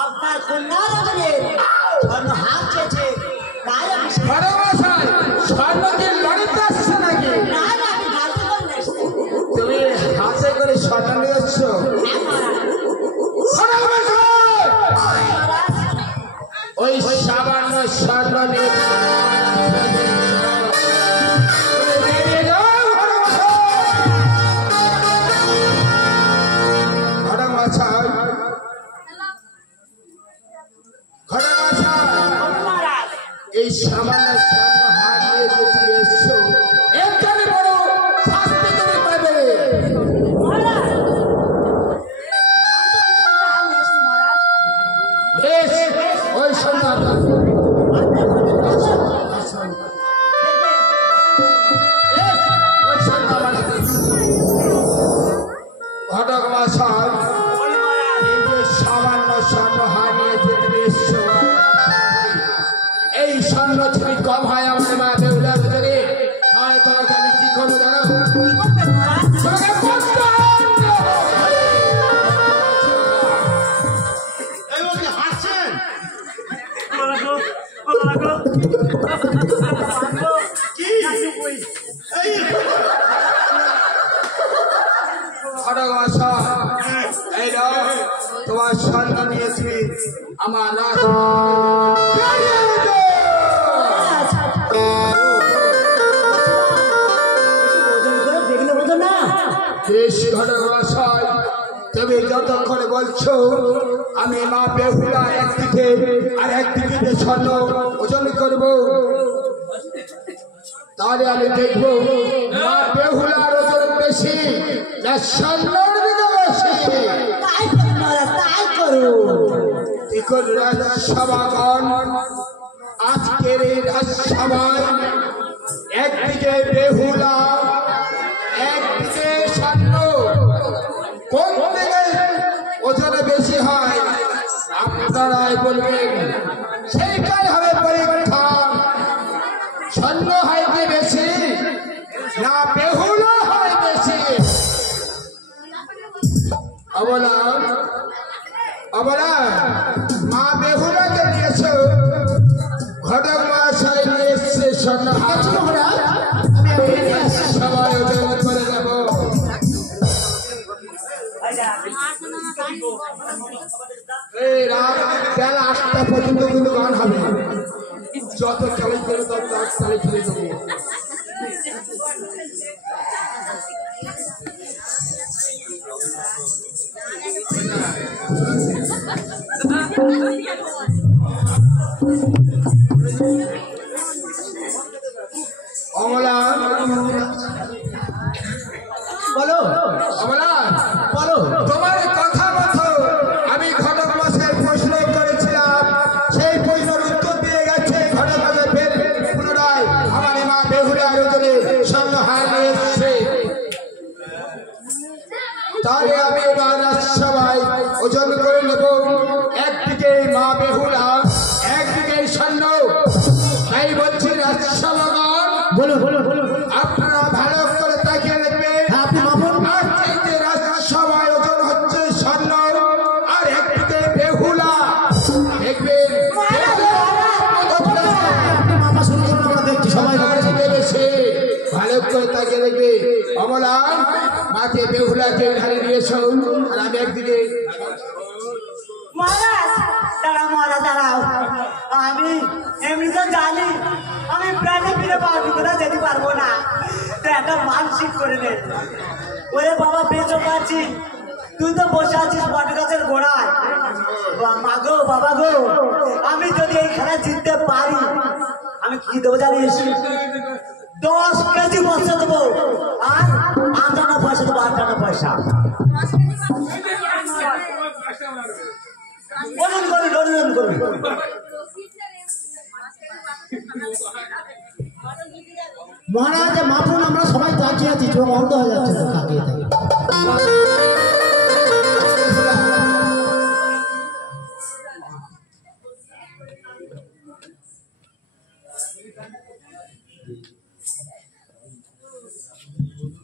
আপনার কন্যা হাত চেয়েছে তুমি হাতে করে স্বর্ণ নিয়ে এসছো? ওই সামান্য স্বর্ণ নিয়ে এই সামান্য স্বর্ণ হার নিয়ে যে তুমি এসছো, এর জন্য বড় শাস্তি তুমি পাবে। ওই সন্ধ্যা ঘটক মশাই, সামান্য স্বর্ণ হার নিয়ে যে তুমি এসছো, এই স্বর্ণ যদি কম হয় আমার মা বেহুলার ভিতরে, তাহলে তোমাকে আমি কি করবো জানো? তোমাকে তোমার স্বর্ণ নিয়েছি আমার তুমি যতক্ষণ বলছো আমি মা বেহুলা একদিকে আর একদিকে স্বর্ণ ওজন করবো, তাহলে আমি দেখবো মা বেহুলার ওজন বেশি না স্বর্ণের দিকে বেশি। রাজসভাগণ, আজকের এই রাজসভায় একদিকে বেহুলা একদিকে স্বর্ণ, কোন দিকে ওজনে বেশি হয় আপনারাই বলবেন, সেইটাই হবে পরীক্ষা। স্বর্ণ হয় কি বেশি না বেহুলা হয় বেশি? অবলা অবলা মা বেহুলাকে নিয়েছো, ঘটক মহাশয় নিয়ে এসছে স্বর্ণ হার, সবাই ওজন করে দেব। এই রাত বেলা 8টা পর্যন্ত কিন্তু গান হবে, যত চালি করে তত চালি ফেলে দেবো। অমলা বলো, অমলা বলো, তোমার কথা মতো আমি ঘটক মশাই প্রশ্ন করেছিলাম, সেই প্রশ্নের উত্তর দিয়ে গেছে ঘটক মশাই। ফের পুনরায় আমার মা বেহুলার ওজনে স্বর্ণ হার নিয়ে এসছে, তাহলে আমি এবার সবাই ওজন করে নেব। একদিকে মা বেহুলা একদিকে স্বর্ণ, তাই বলছি রাজসভাগণ বলো বলো বলো, আপনারা ভালো করে তাকিয়ে দেখবেন। রাজসভায় ওজন হচ্ছে স্বর্ণ আর একদিকে বেহুলা, দেখবেন ভালো করে তাকিয়ে দেখবে। অমলা মাকে বেহুলাকে ঘাড়ে নিয়েছ আর আমি একদিকে। মহারাজ দাঁড়াও, মহারাজ দাঁড়াও, আমি এমনি তো জানি আমি প্রাণে ফিরে পারবো না, যেতে পারবো না, তো একটা মানসিক করে নে। ওরে বাবা বেঁচে পাচ্ছি, তুই তো বসে আছিস বট গাছের গোড়ায়। মা গো বাবা গো, আমি যদি এই খেলা জিততে পারি আমি কি দেবো জানিস? 10 কেজি বস্তা দেবো আর 8 আনা পয়সা দেবো, 8 আনা পয়সা। ওজন করুন, ওজন করুন। মহারাজ মাপুন, আমরা সবাই তাকিয়ে আছি, চোখ অন্ধ হয়ে যাচ্ছে তো তাকিয়ে থাকি।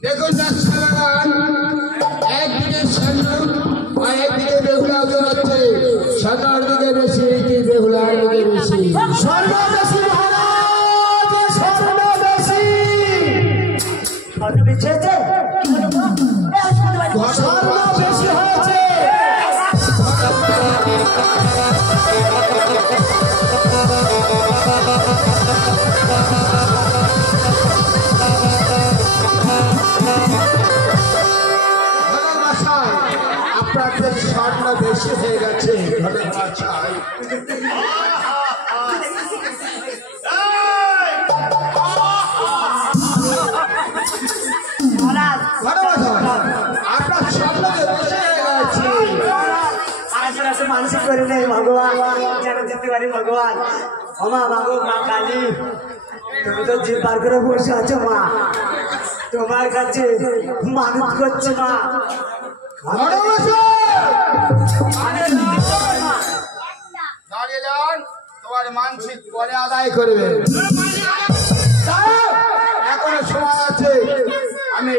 দেখুন রাস্তাঘাট একদিকে স্বর্ণ আর একদিকে বেহুলা ওজন হচ্ছে। স্বর্ণর দিকে বেশি কি বেহুলার দিকে বেশি? স্বর্ণ বেশি মহারাজ, স্বর্ণ বেশি। স্বর্ণ বেশি হয়েছে? কি হলো গো? এই শুনতে পাচ্ছি। স্বর্ণ বেশি হয়েছে। ঘনঘাসায় আপনাদের স্বর্ণ বেশি হয়ে গেছে। ঘনঘাসায় মহারাজ, ঘনঘাসায় আপনার স্বর্ণ বেশি হয়ে গেছে। আশেপাশে মানসিক করে নেই ভগবান, যেন যেতে পারি ভগবান। মা বাবু, মা কালী, তুমি তো জিভ বার করে বসে আছো মা, তোমার কাছে মানত করছে মা। দাঁড়িয়ে যান, তোমার মানসিক পরে আদায় করবে। এখনো সময় আছে, আমি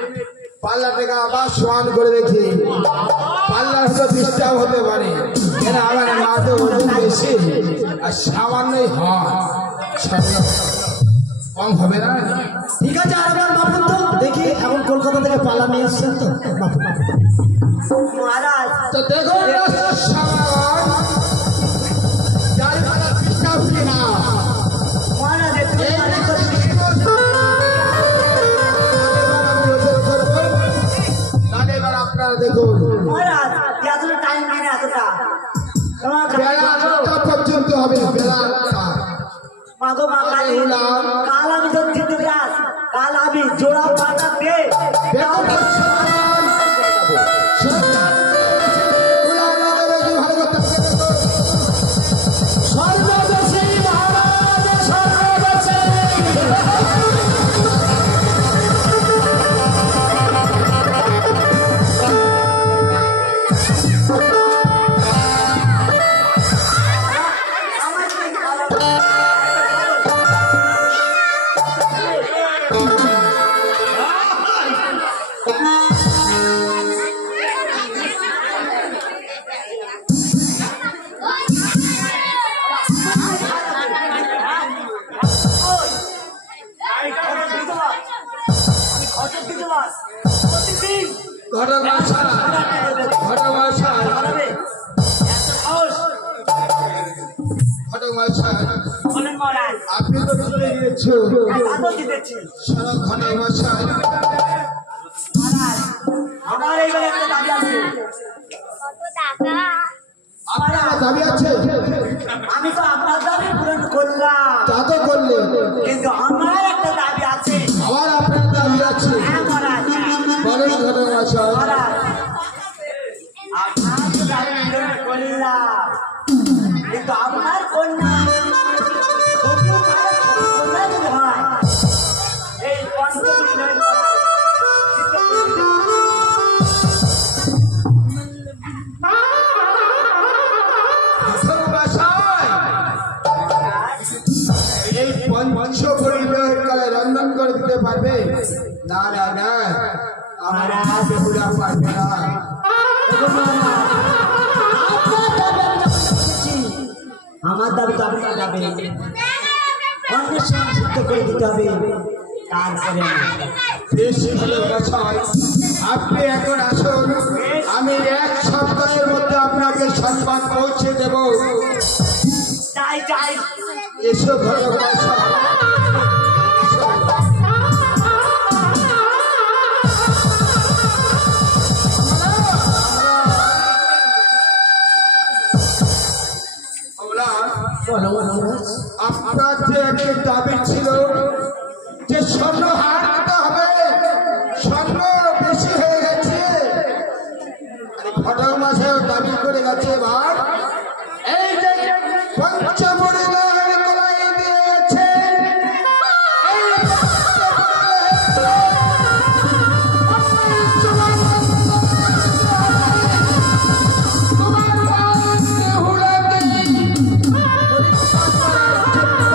পাল্লা থেকে আবার সমান করে দেখি। পাল্লা হয়তো ডিস্টার্ব হতে পারে, কেন আমার মাঝে ওজন বেশি আর সামান্যই হয়, কম হবে না। ঠিক আছে, আরেকবার মাপুন তো দেখি। এখন কলকাতা থেকে পালা নিয়ে আসছেন তো, মাপুন। মহারাজ, তো দেখুন রাস্তার সামান যার দ্বারা ডিস্টার্ব কিনা। মহারাজ একটু এই মানত করে দিন। তাহলে এবার আপনারা দেখুন, মহারাজ, এতটা টাইম নেই না, এতটা তোমার বেলা 8টা পর্যন্ত হবে। বেলা 8টা। মাগো মা কালী, কাল আমি তো যেতে যাস, কাল আমি জোড়া পাতা দে। দেখুন সামান, সামান, ওলা লাগাবে কি ভালো করতে হবে দেখুন। স্বর্ণ বেশি মহারাজ, স্বর্ণ বেশি। আমার তো ভালো। ঘটনাশায় আপনি তো চলে গিয়েছেন। ঘটনাশায় আমার এইবার একটা দাবি আছে। আপনার দাবি আছে? আমি তো আপনার দাবি পূরণ করলাম, তা তো করলেন, কিন্তু আমার একটা দাবি আছে। আবার আপনার দাবি আছে। হ্যাঁ মহারাজ, বলেন ঘটনাশায়। মহারাজ, আপনার তো দাবি পূরণ করলাম, কিন্তু আপনার কন্যা যদি মায়ের কন্যা যদি হয়, এই পঞ্চমী নয়, এই পঞ্চ পরিবারকালে রন্ধন করে দিতে পারবে? না না না, আমার বেহুলা পারবে না। আমার দাবি তো আপনার দাবি, অন্যের সঙ্গে যুদ্ধ করে দিতে হবে, তারপরে বেশি হলে বাছাই। আপনি এখন আসুন, আমি 1 সপ্তাহের মধ্যে আপনাকে সংবাদ পৌঁছে দেব। চাই চাই। এসো ঘটনাশায়। আপনার যে একটি দাবি ছিল যে স্বর্ণ হার দিতে হবে, স্বর্ণ বেশি হয়ে গেছে, ঘটক মাসে দাবি করে গেছে। এবার এই যে পঞ্চমুড়িলার গলায় দিয়েছে, এই তোমার বেহুলাকে পরীক্ষা করার জন্য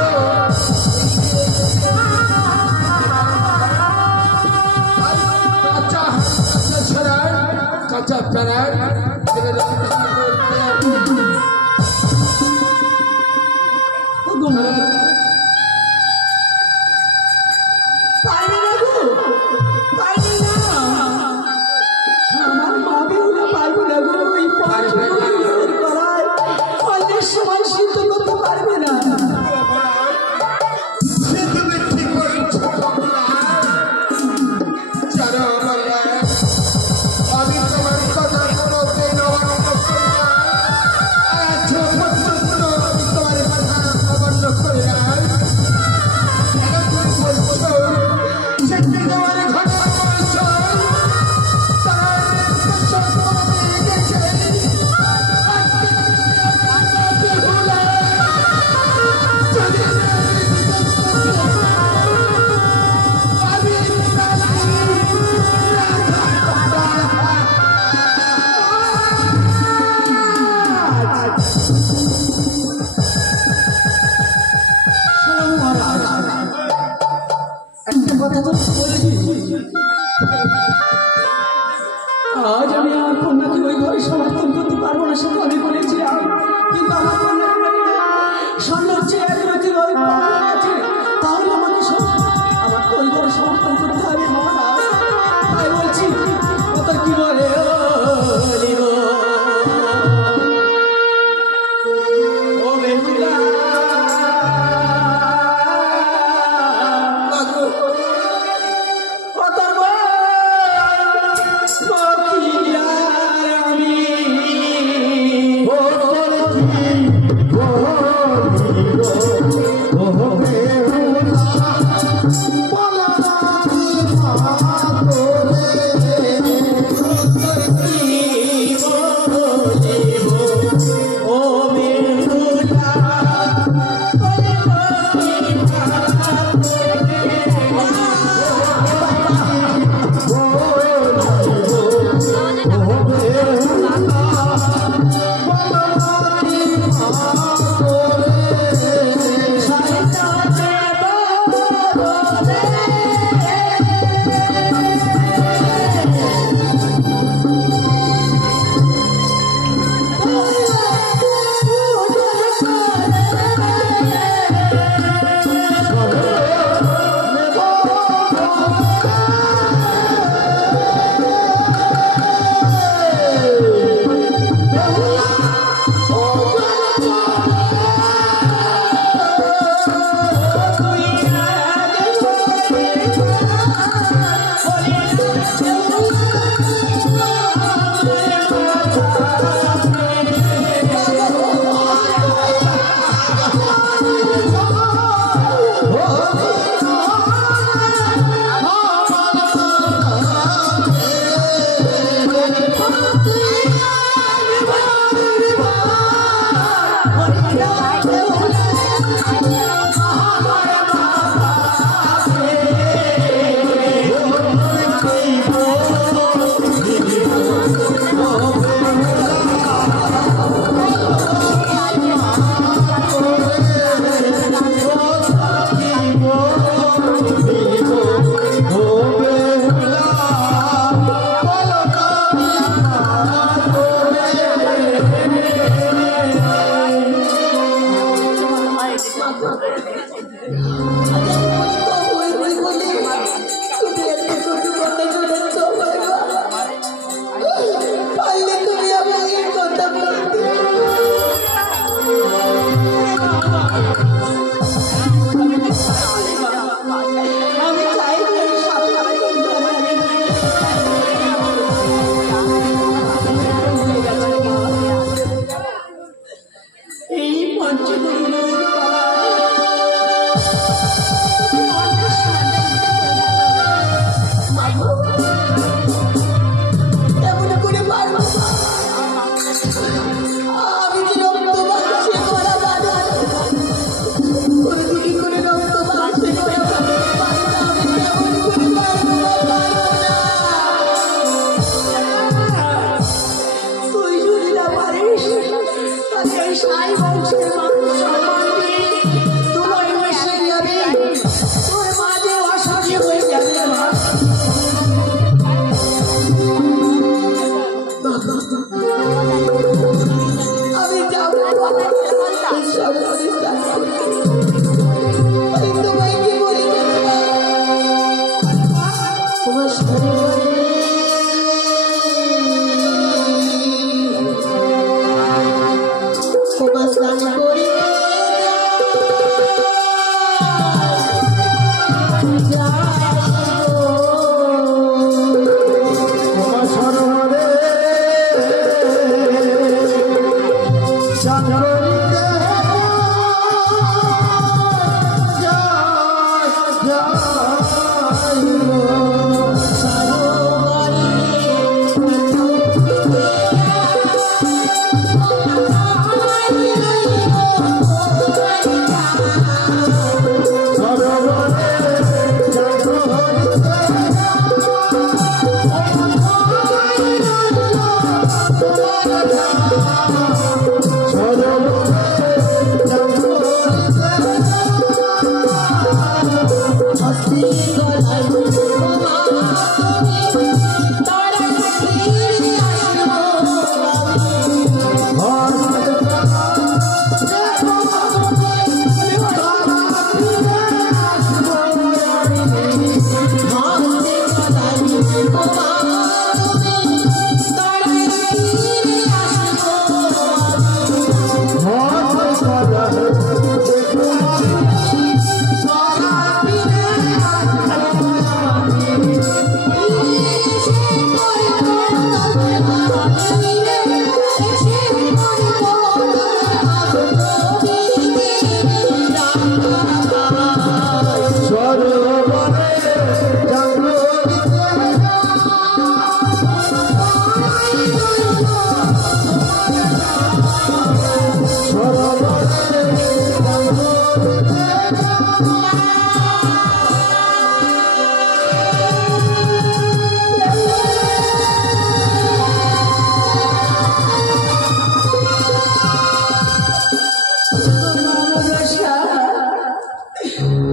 আজ আমি আমার কন্যাকে ওই ঘরে সমর্থন করতে পারবো না, সেটা আমি বলেছিলাম। কিন্তু আমার কন্যাকে স্বর্ণের চেয়ে একরকম ওই পাওনা আছে, তাহলে আমাকে আমার তো ওই ঘরে সমর্থন করতে হবে মহারাজ। তাই বলছি কত কি বলে ও বেহুলা সাই বংশের মানুষ সম্মান দিয়ে তুলোয় মিশে যাবে।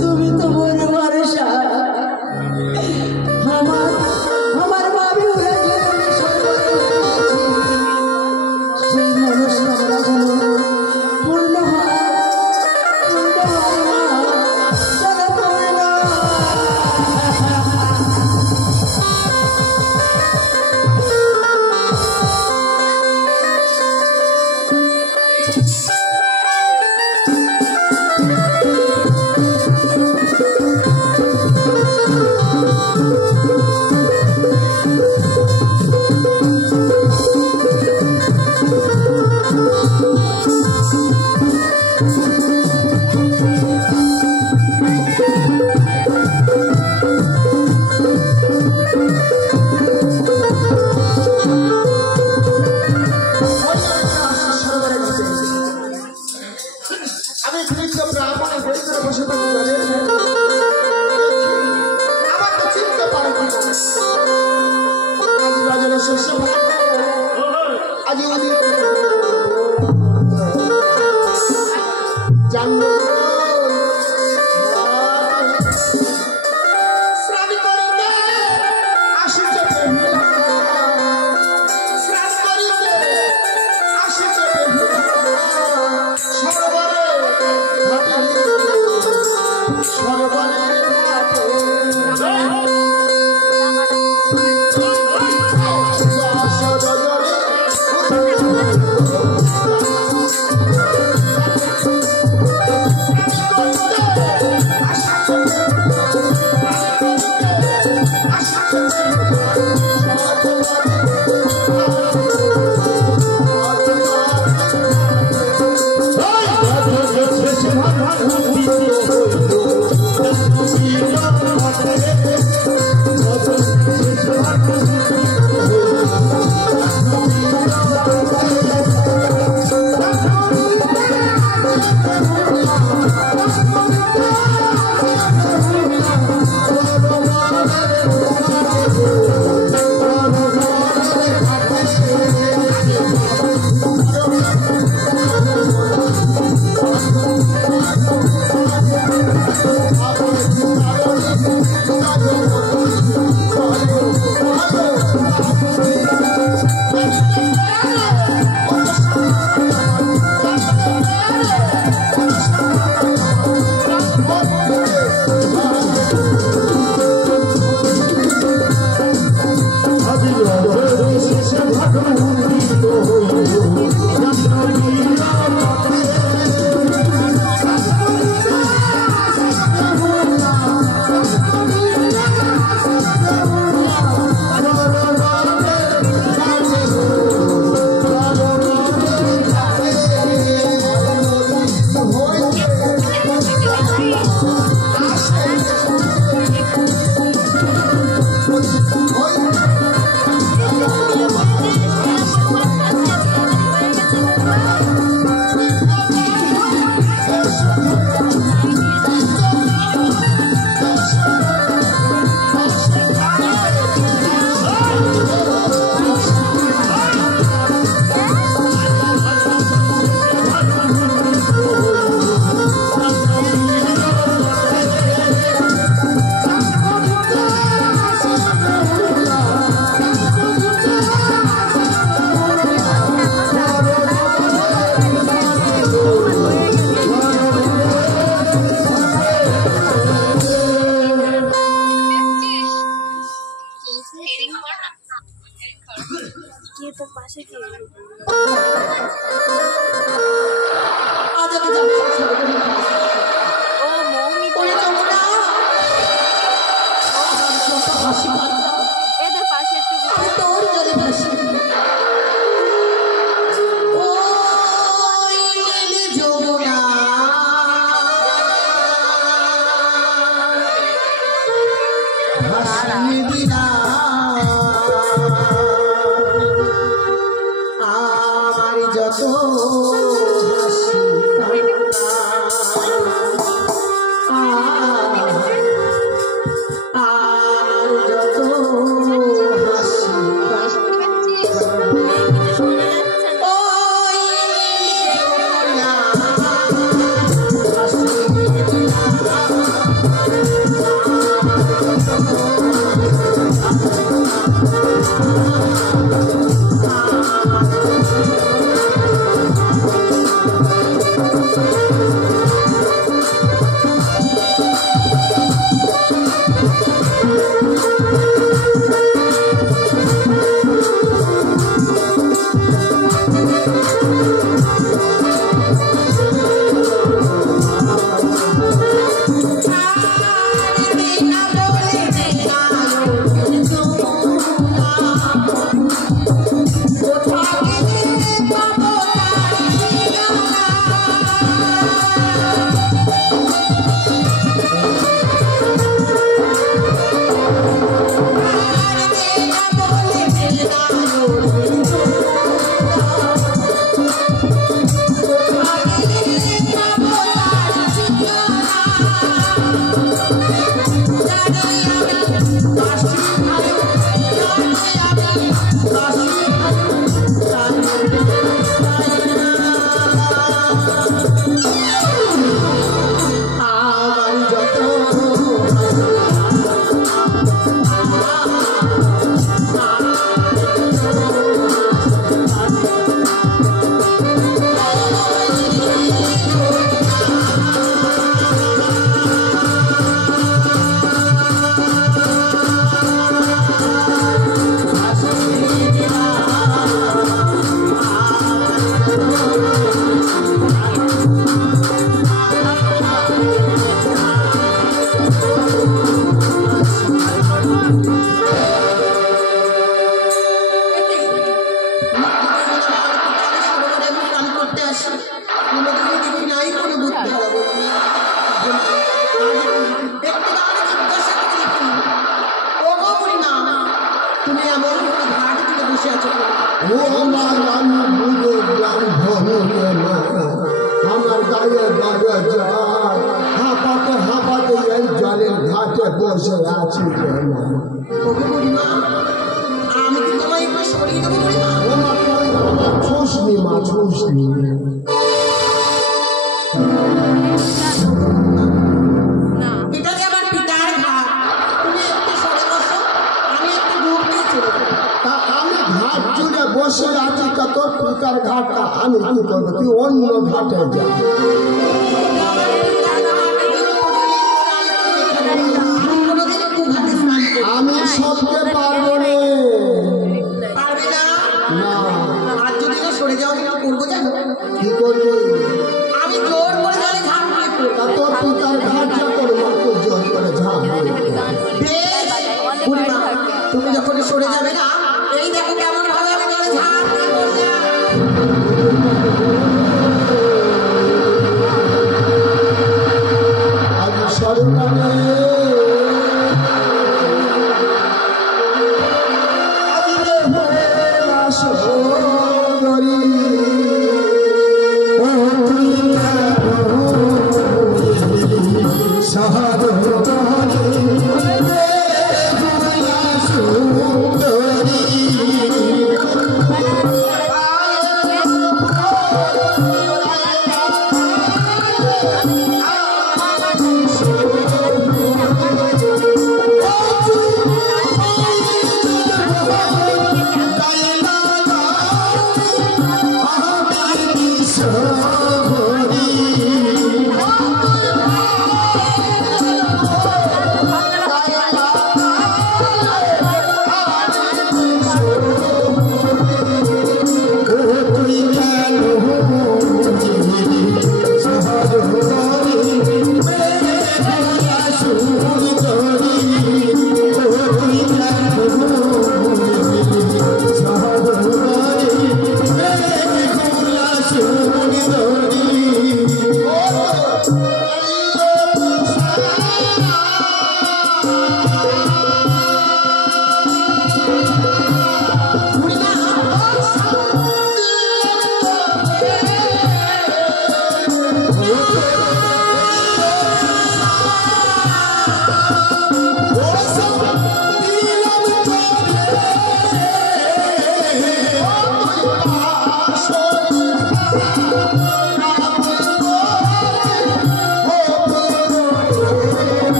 তুমি তো মনে ভরসা আমার ভাবি রাখলে সেই মনস্কামনা যেন পূর্ণ হয় যেন পূর্ণ। আমি বৃদ্ধ ব্রাহ্মণের ভেতরে বসে থাকি আমার তো চিনতে পারে কি আজ রাজের শস্য আজ জানবো বসে আছো? ও আমার আমি বুঝলাম ভ্রমণ আমার গায়ে গায়ে যায় হাঁপাতে হাঁপাতে এই জলের ঘাটে বসে আছি কেন? ওগো বুড়িমা, আমি কি তোমায় একটু সরিয়ে দেবো বুড়িমা? ছুসনি মা ছুসনি। এটা যে আমার পিতার ঘাট, তুমি একটু সরে বসো, আমি একটু দূর দিয়ে চলে যাবো। তা আমি ঘাট জুড়ে বসে আছি তা তোর পিতার ঘাটটা আমি কি করবো? তুই অন্য ঘাটে যা। আমি কোনোদিন একটু ঘাটে স্নান করি না। আমি সবকে পারবো রে। পারবে না? না আর যদি না সরে যাও, কি করবো জানো? কি করবি? আমি জোর করে জলে ঝাঁপ দিয়ে পড়বো। তা তোর পিতার ঘাটটা তোর মাকে জোর করে ঝাঁপ দিবি। বেশ, বুড়িমা, তুমি যখন সরে যাবে না, এই দেখো কেমন ভাবে আমি জলে ঝাঁপ দিয়ে পড়লাম। আজ সরকারে আজরে হয়ে আসো গরি ও তুই সাহায্য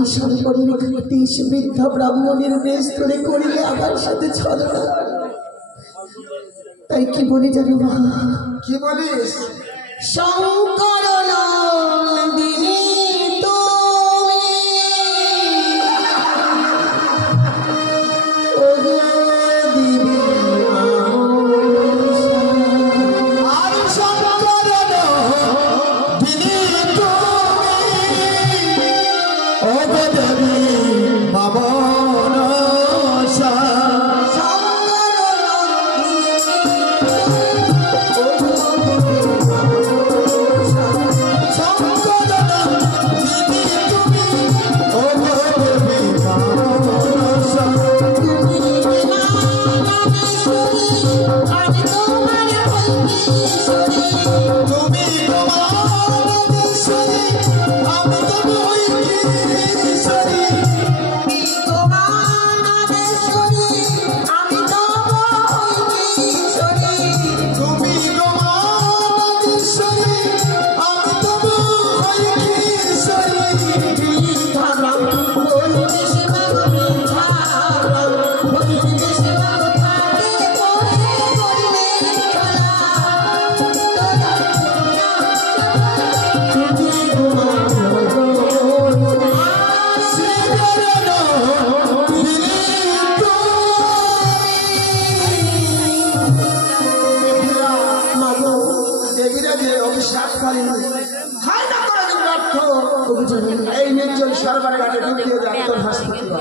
এই সরকারের দেশ বৃদ্ধা ব্রাহ্মণের বেশ ধরে করিলে আমার সাথে ছলনা। তাই কি বলি জানো মা? কি বলিস? শঙ্কর নন্দিনী তুমি ওগো দেবী মনসা। আর শঙ্কর নন্দিনী তুমি ওগো দেবী মা মনসা। এই নির্জন সরকারের কাছে ঢুকিয়ে দেয় তোর হাসপাতাল।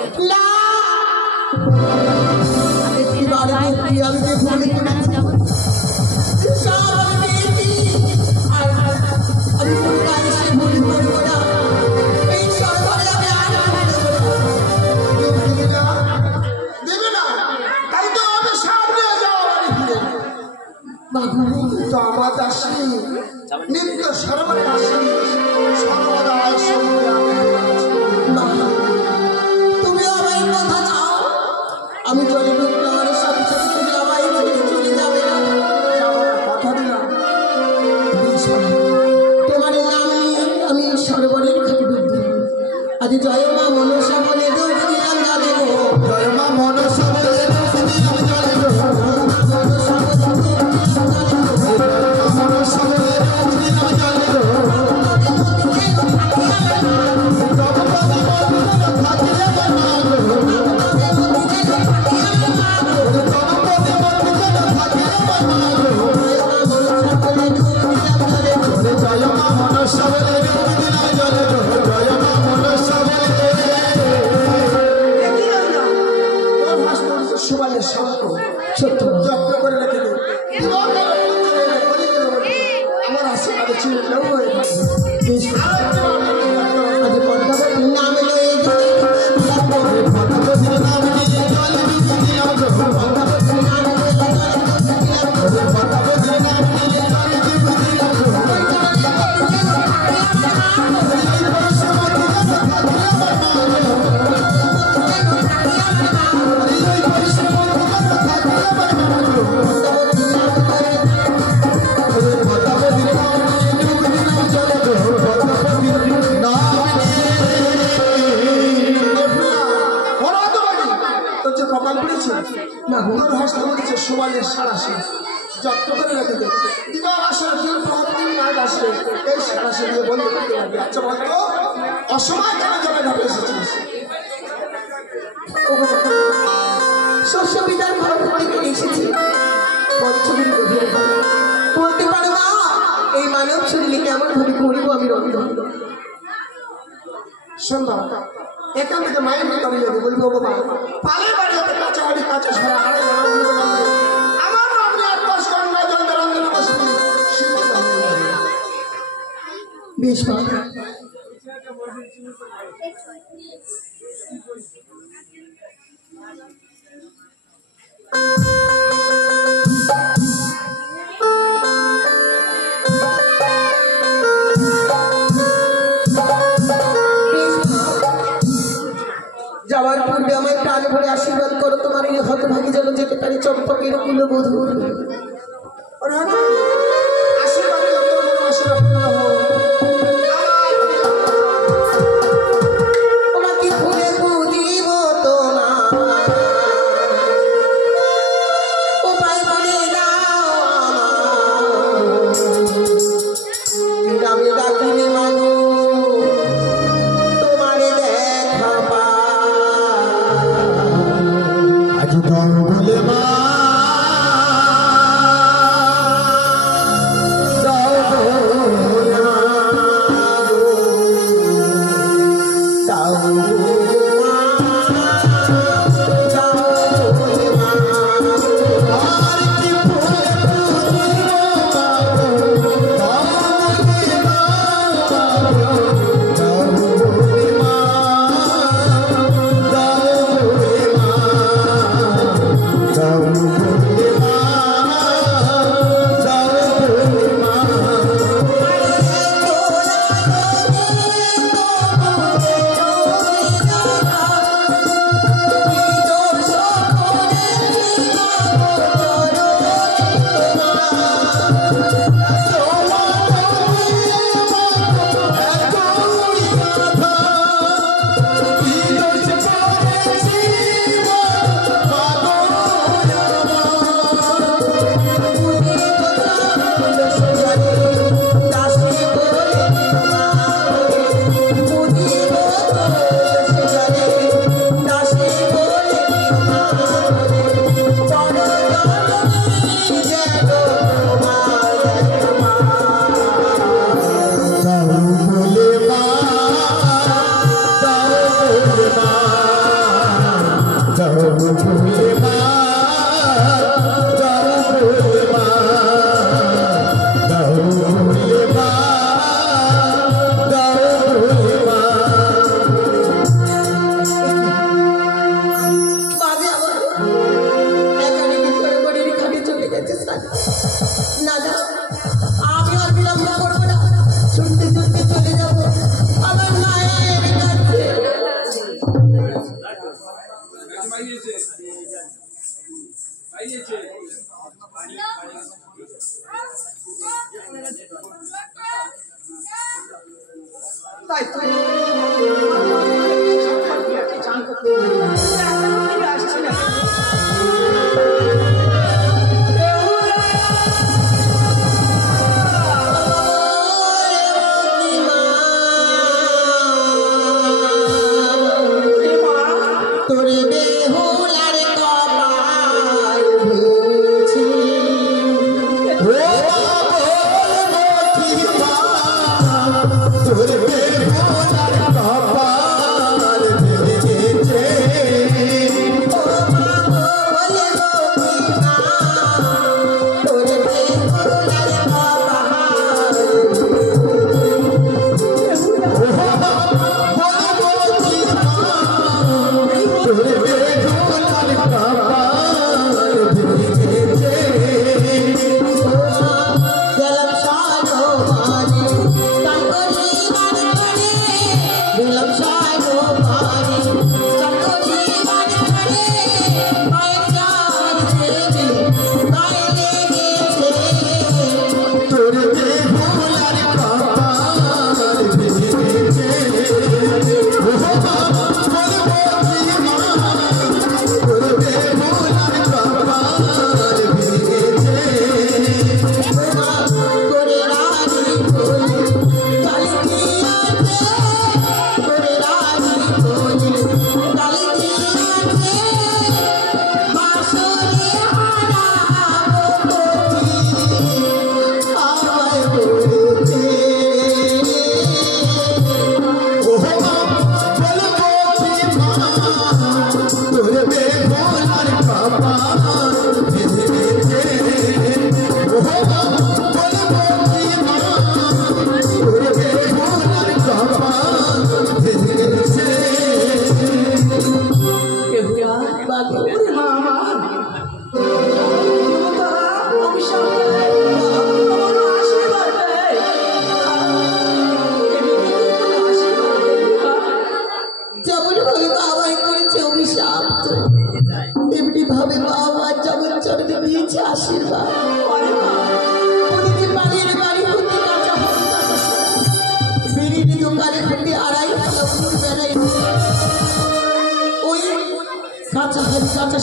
তো আমার দাসী নিত্য সর্বদা দাসী সর্বদা তুমি আমায় কথা দাও, আমি চলে ঢুকলে আমার সাথে সাথে তুমি আমায় ছেড়ে চলে যাবে না। কথা দিলাম। তোমার নাম নিয়ে আমি সরোবরের ঘাটে ঢুকবো। আজ জয় মা মনসা বলে ডুব দিলাম জলে গো। জয় মা মনসা বলে ডুব দিলাম জলে গো। মনসা বলে ডুব দিলাম জলে গো। মনসা বলে ডুব দিলাম জলে গো। সত্য যত্ন করে রেখে দেব। আমার আশীর্বাদে চিনে নেব। আজ পদ্মাবতীর নাম লয়ে পদ্মাবতীর নাম নিয়ে জলে ডুব দিলাম গো। পদ্মাবতীর নাম লয়ে পদ্মাবতীর নাম নিয়ে জলে ডুব দিলাম গো। এই পরশুমতি গাছে থাকলে আমার মা গো। এই পরশুমতি গাছে থাকলে আমার মা গো। পদ্মাবতীর নাম নিয়ে ডুব দিলাম জলে গো। পদ্মাবতীর নাম কপাল পড়েছে তোর হাসতে বলেছে সোমালের সারাশি যত্ন করে রেখে দে। দিবা আসলে তুই প্রতিদিন না আসলে এই সারাশি দিয়ে বন্ধ করতে পারবি। আচ্ছা বলতো অসময় কেন জমে ঢাকে এসেছিস? শস্য বিদার ঘর থেকে এসেছি পঞ্চমীর গভীর ঘরে। বলতে পারো না এই মানব শরীরে কেমন ভাবে করিব আমি রন্ধ। শোন বাবা, এখান থেকে মায়ের মতো আমি যাবো বলবো বাবা পালে বাড়ি হতে কাঁচা বাড়ি কাঁচা সারা আড়াই আমার আপনি 8-10 ঘন্টা জল রন্ধন বসবি। বেশ মা। যাওয়ার পূর্বে আমায় প্রাণ ভরে আশীর্বাদ করো, তোমার এই হতভাগী যেন যেতে পারে চম্পকের কুলবধূ। আশীর্বাদ আশীর্বাদ তাই তো আসছি না।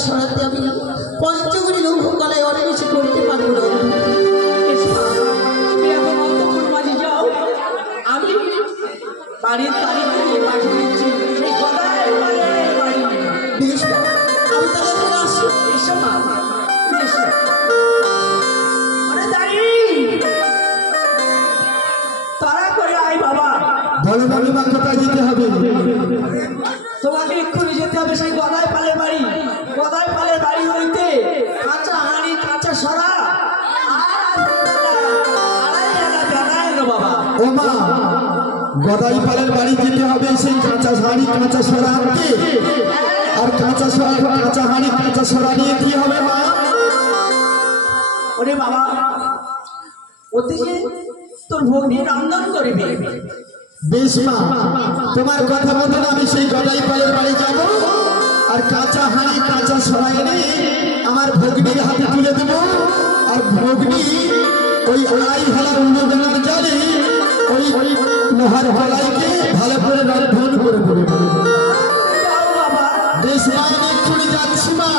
সরাতে আমি পঞ্চগুলি লৌহ কলায় অনেক বেশি করতে পারবো না। তুমি এখন অন্তপুর মাঝে যাও, আমি বাড়ির তারিখ দিয়ে পাঠিয়ে দিচ্ছি সেই গদাই বাড়ি। বেশ, আমি তাহলে এখন আসি। এসো মা, এসো। আরে দাঁড়ি, তাড়া করে আয় বাবা। বলো বাবা কোথায় যেতে হবে? তোমাকে এক্ষুনি যেতে হবে সেই গদাই পালের বাড়ি। গদাই পালের বাড়ি হইতে কাঁচা হাঁড়ি, কাঁচা সরা বাবা। ও মা, গদাই পালের বাড়ি যেতে হবে সেই কাঁচা হাঁড়ি কাঁচা সরা আনতে। আর কাঁচা হাঁড়ি কাঁচা সরা নিয়ে কি হবে মা? ওরে বাবা, ওদিকে তোর ভগ্নী রন্ধন করবে। বেশ মা, তোমার কথা মতন আমি সেই গদাই পালের বাড়ি যাব। আর কাঁচা হাঁড়ি কাঁচা সরা এনে আমার ভগ্নির হাতে তুলে দেব। আর ভগ্নি ওই আড়াই হালা উন্নয়নের জালে ওই লোহার হলাইকে ভালো করে রন্ধন করে দেবে। বাবা বেশ মা, আমি এক্ষুনি যাচ্ছি মা।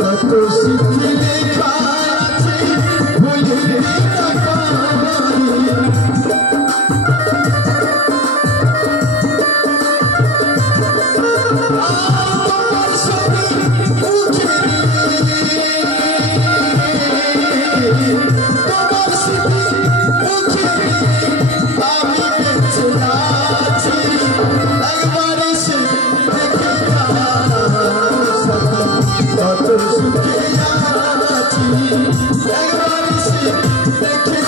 কত স্মৃতি লেখা আছে ভুলিতে না পারি। তোমার ছবি মুখে তোমার স্মৃতি মুখে আমি বেঁচে আছি। একবার এসে দেখে কত সুখে আছি। একবার এসে দেখে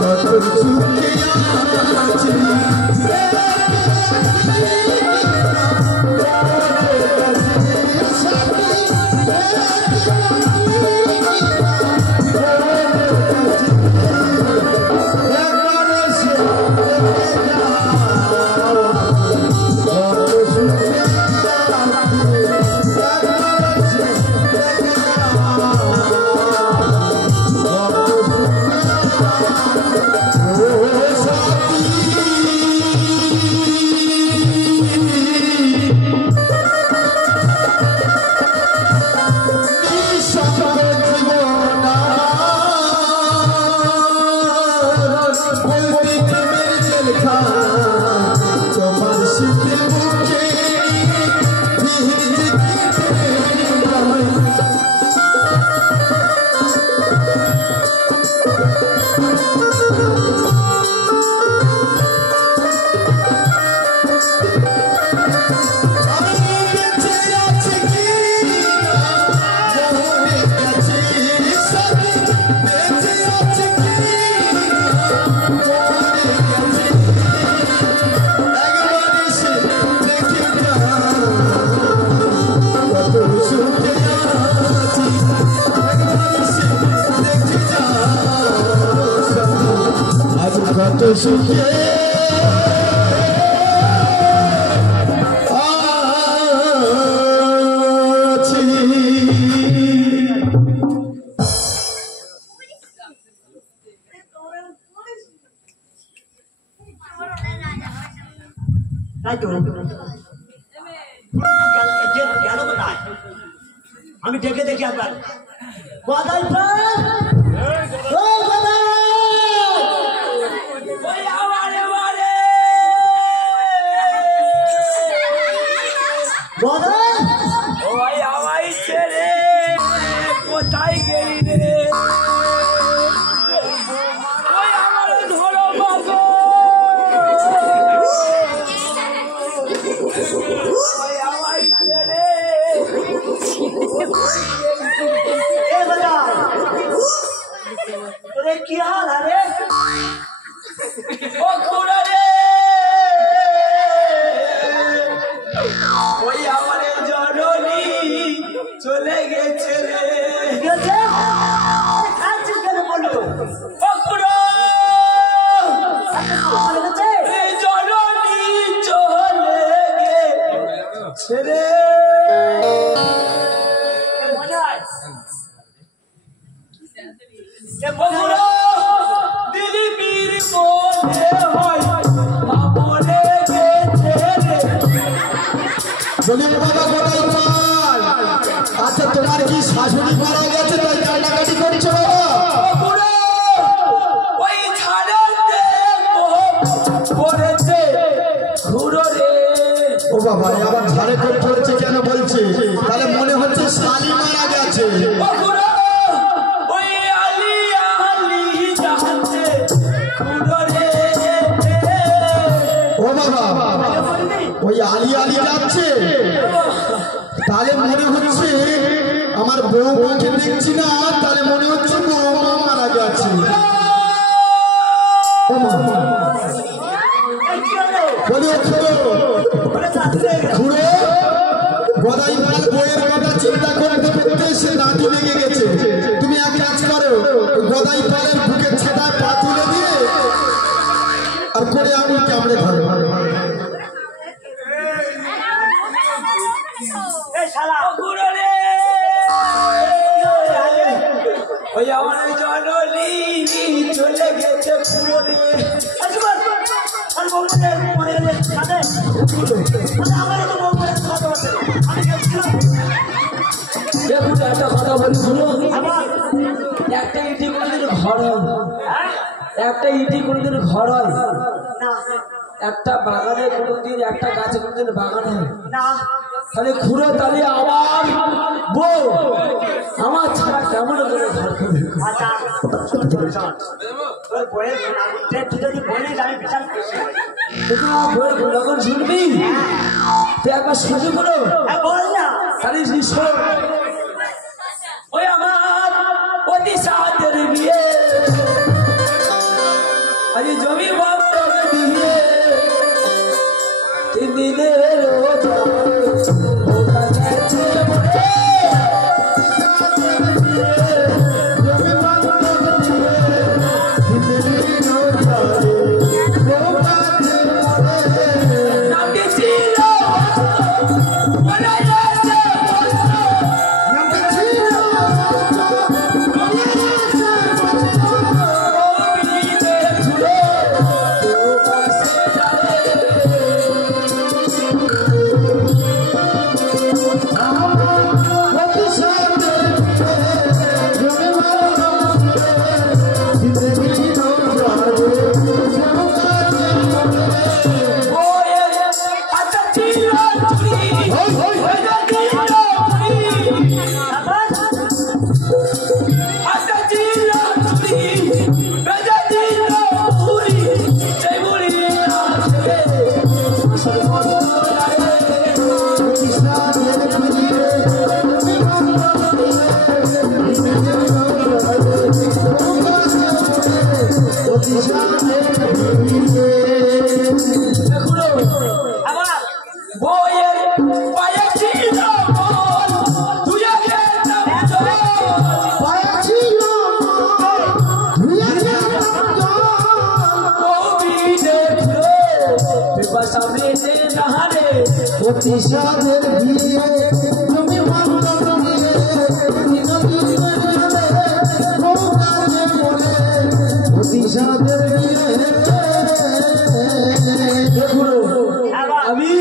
কত সুখে আছি। তোমার শীতের মুখে কত সুখে আছি। তাই তো গেল কোথায়? আমি ডেকে দেখি আপনার বাদাই কোথায় গেলি রে? ওই আমার ধরো বাগো, ওই আমার ছেড়ে তোরে কি হাল আরে? ও খুড়া রে, ওই আমার জননী চলে গেছে রে। কেন বলতো ও খুড়া, এই জননী চলে গেছে রে। দিলীপীর মনে হয় মনে গেছে রে। বলি বাবা গোটাই পাল। আচ্ছা তোমার কি শাশুড়ি মারা গেছে তাই কান্নাকাটি করছো? পুরো ওই ছাড়াতে পড়েছে ঘুরো রে। ও বাবা আবার ঝাড়ে করে পড়েছে কেন বলছে? তাহলে মনে হচ্ছে শালি মারা গেছে। ও ঘুরো ওই আলি আলি যাচ্ছে ঘুরো রে। ও বাবা ওই আলি আলি যাচ্ছে, তাহলে মনে হচ্ছে আমার বউমাকে দেখছি না, তাহলে মনে হচ্ছে বউমা মারা গেছে। ও মা বলি ঘুরে গদাই মাল বইয়ের কথা চিন্তা করতে করতে সে রাতি লেগে গেছে। তুমি এক কাজ করো, গদাই পালের বুকে ছেদা পা তুলে দিয়ে আর করে আঙুল কামড়ে ধরো। ঘুরো রে, ওই আমার জননী চলে গেছে ঘুরো রে। মনে গেলে আমার তো বউ বলে কথা বলছে আমি গেছিলাম দেখুন একটা কথা বলি শুনুন আমার একটা ইটি কোনোদিন ঘর হয় হ্যাঁ একটা ইটি কোনোদিন ঘর হয় না একটা বাগানে কোনোদিন একটা গাছে কোনোদিন বাগান হয় না তাহলে ঘুরে তাহলে আমার বউ আমার ছাড়া কেমন করে ঘর করবে আচ্ছা তোর বইয়ের গুণাগুণটা তুই যদি বলিস আমি বিচার করছি তোমার বউয়ের গুণাগুণ শুনবি তুই একবার শুনবি করো হ্যাঁ বল না তাহলে শোন ওই আমার অতি সাহায্যের বিয়ে আজ জমি বন্ধক দিয়ে 3 দিনের অতিশাদের বিয়ে তুমি বন্ধক দিয়ে অতিশাদের আমি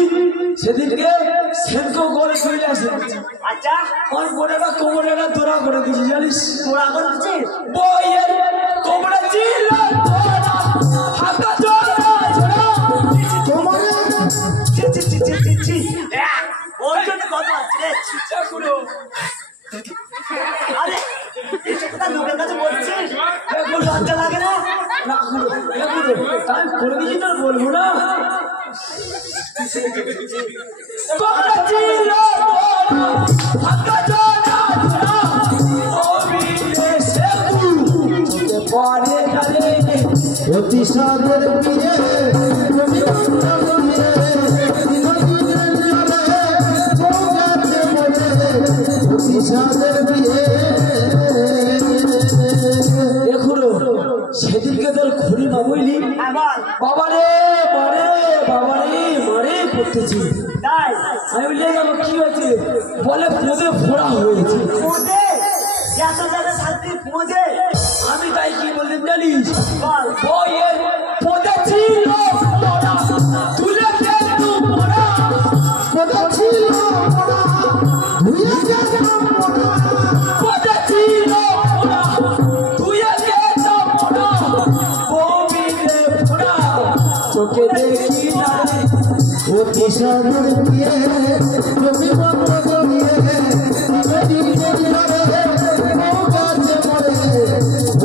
সেদিনকে সেদ্ধ করে চলে আসি আচ্ছা আমার বোনেরা কোমরেরা তোরা করে দিয়েছি জানিস তোরা করে দিচ্ছিস বইয়ের কোমরে ছিল হাতা জোড়া ওর জন্য কত আছে রে আরে এই কথা লোকের কাছে বলছিস লজ্জা লাগে না তাই করে দিয়েছি তো বলবো না কোমরে ছিল হাতা জোড়া পরে গেলে অতিশাদের বিয়ে তুমি বন্ধক দিয়ে অতিশাদের বিয়ে এখনো সেদিনকে তোর ঘুরি না বুঝলি আমার বাবারে মারে বাবারে মারে করতেছি তাই আমি বলি আমার কি হয়েছে বলে পোদে ফোড়া হয়েছে পৌঁছে এত জায়গা শান্তি পৌঁছে আমি তাই কি বললাম জানিস বল বইয়ের পোদে ছিল ফোড়া তুলে কিন্তু ফোড়া পদে ছিল মোড়া ধুয়ে গেলাম মোড়া পোদে ছিল ফোড়া তুই কিন্তু ফোড়া বউবিনে ফোড়া চোখে দেখি না অতিশাদের বিয়ে তুমি বন্ধক দিয়ে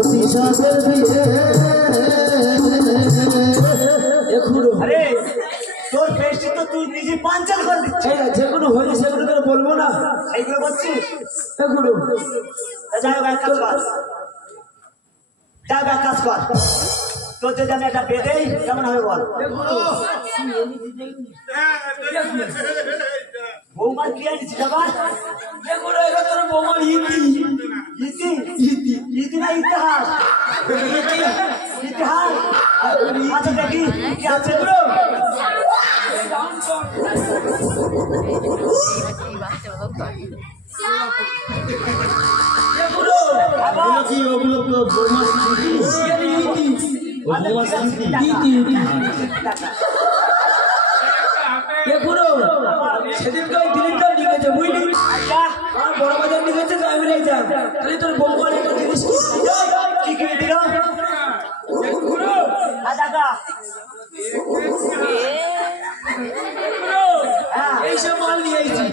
অতিশাদের বিয়ে এখনো আরে তোর পেস্টি তো তুই নিজে পাঞ্চাল করে দিচ্ছিস যেগুলো হয়েছে সেগুলো তো বলবো না এইগুলো বলছিস এগুলো যাই হোক এক কাজ কর যাই হোক এক কাজ কর তোর যদি আমি একটা বেঁধেই কেমন হবে বল বৌমা কি আনিস আবার এগুলো এটা তোর বোমার ইতি ইতি ইতি না ইতিহাস ইতিহাস আচ্ছা দেখি কি আছে এগুলো এগুলো কি ওগুলো বোমা আচ্ছা, ঠিক আছে, ইতি দেখা। সেদিনকে ওই দিলীপটা নিয়ে গেছে বুঝলি আমার বড় বাজার নিয়ে গেছে তাই বলে যা তাহলে তোর বৌমার একটা জিনিস কি কিনে দিল দাদা এইসব মাল নিয়ে আইছি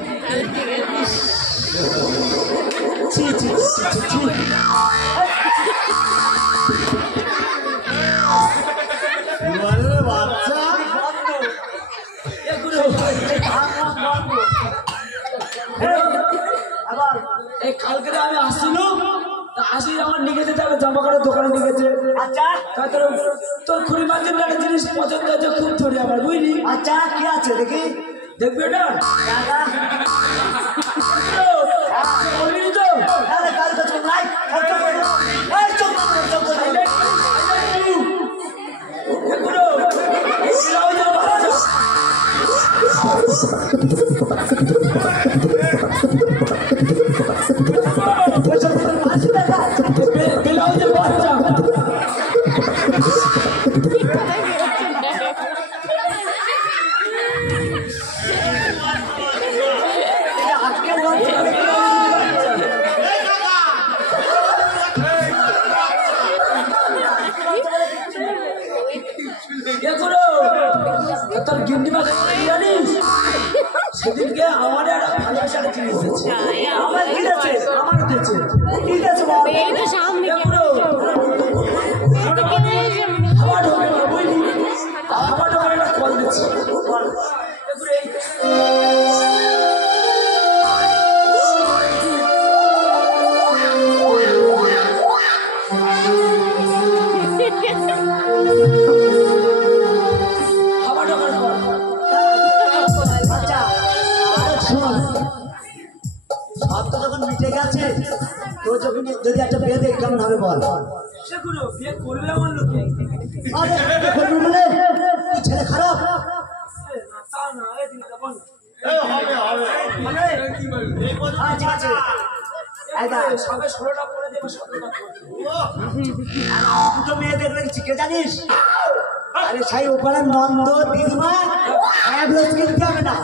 ছি ছি ছি বাচ্চা আবার এই কালকে আমি আসছিলাম তা আসি আমার নিয়ে গেছে তারপর জামা কাপড়ের দোকানে নিয়ে গেছে আচ্ছা তোর খুঁড়ি মাঝে একটা জিনিস পছন্দ হয়েছে খুব ধরে আমার বুঝলি আচ্ছা কি আছে দেখি দেখবি এটা দাদা বলবি তো দাদা কাল তো চোখ নাই এই চোখ চোখ ব্লাউজের বাচ্চা তোর গিন্নি মাছ জানিস সেদিনকে আমার একটা ভালোবাসা একটা জিনিস দিয়েছে আমার কি আছে আমার দিয়েছে কি আছে বল হাওয়া ঢোকে না বুঝলি হাওয়া ঢোকে একটা কল দিচ্ছে হাওয়া ঢোকার কল আচ্ছা শোন সব তো যখন মিটে গেছে তো যখন যদি একটা বিয়ে দেখ কেমন হবে বল সেগুলো বিয়ে করবে আমার লোকে আরে বিয়ে করবি বলে তুই ছেলে খারাপ তা না এদিন যাবো না আচ্ছা আচ্ছা সবে 16টা পরে দেবে 17টা দুটো মেয়ে দেখবে কে জানিস আরে সেই ওপারে নন্দ দিদিমা সাহেব রোজ কিনতে হবে না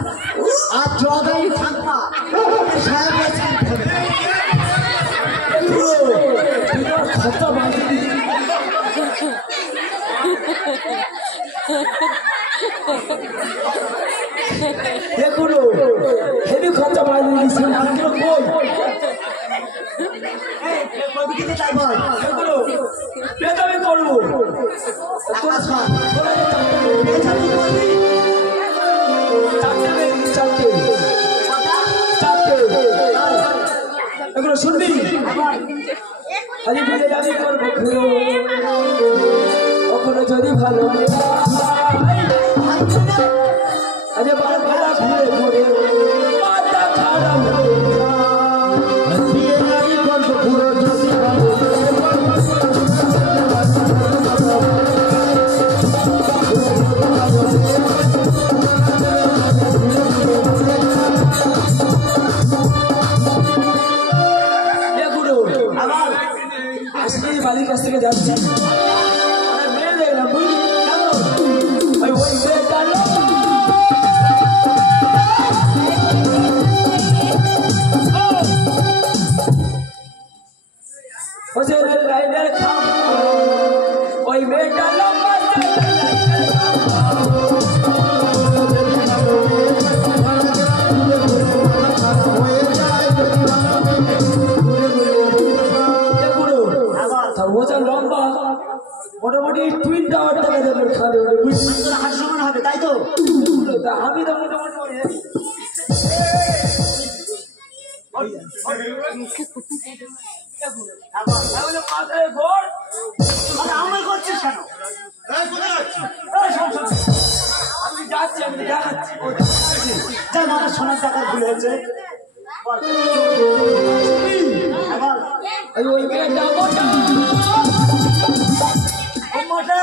আর জগাই থাকবা সাহেব রোজ কিনতে হবে না খরচা বাঁচিয়ে দিই দেখুন হেভি খরচা বাঁচিয়ে দিয়েছে মাত্র কই কবি কিনতে চাই বল দেখুন পেট আমি করবো টাকা সব চারটে এগুলো শুনবি আজ ফিরে যাবি করবো কখনো যদি ভালো আজ বার বেলা ঘুরে ঘুরে মাথা খারাপ বিয়ে নারী গল্প পুরো যদি আসলে বাড়ির কাছ থেকে যাচ্ছি মেয়ে দেখলাম বুঝলি ওই মেয়েটা লাইনের খাম ওই মেয়েটা লম্বা মোটামুটি টুইন টাওয়ার দেখা যাবে খালি হাসি সমান হবে তাই তো আমি তো মোটামুটি মাথায় ভোর আমার করছিস কেন আমি যাচ্ছি আমি দেখাচ্ছি যা আমার সোনার টাকার ভুল হয়েছে ওই মেয়েটা মোটা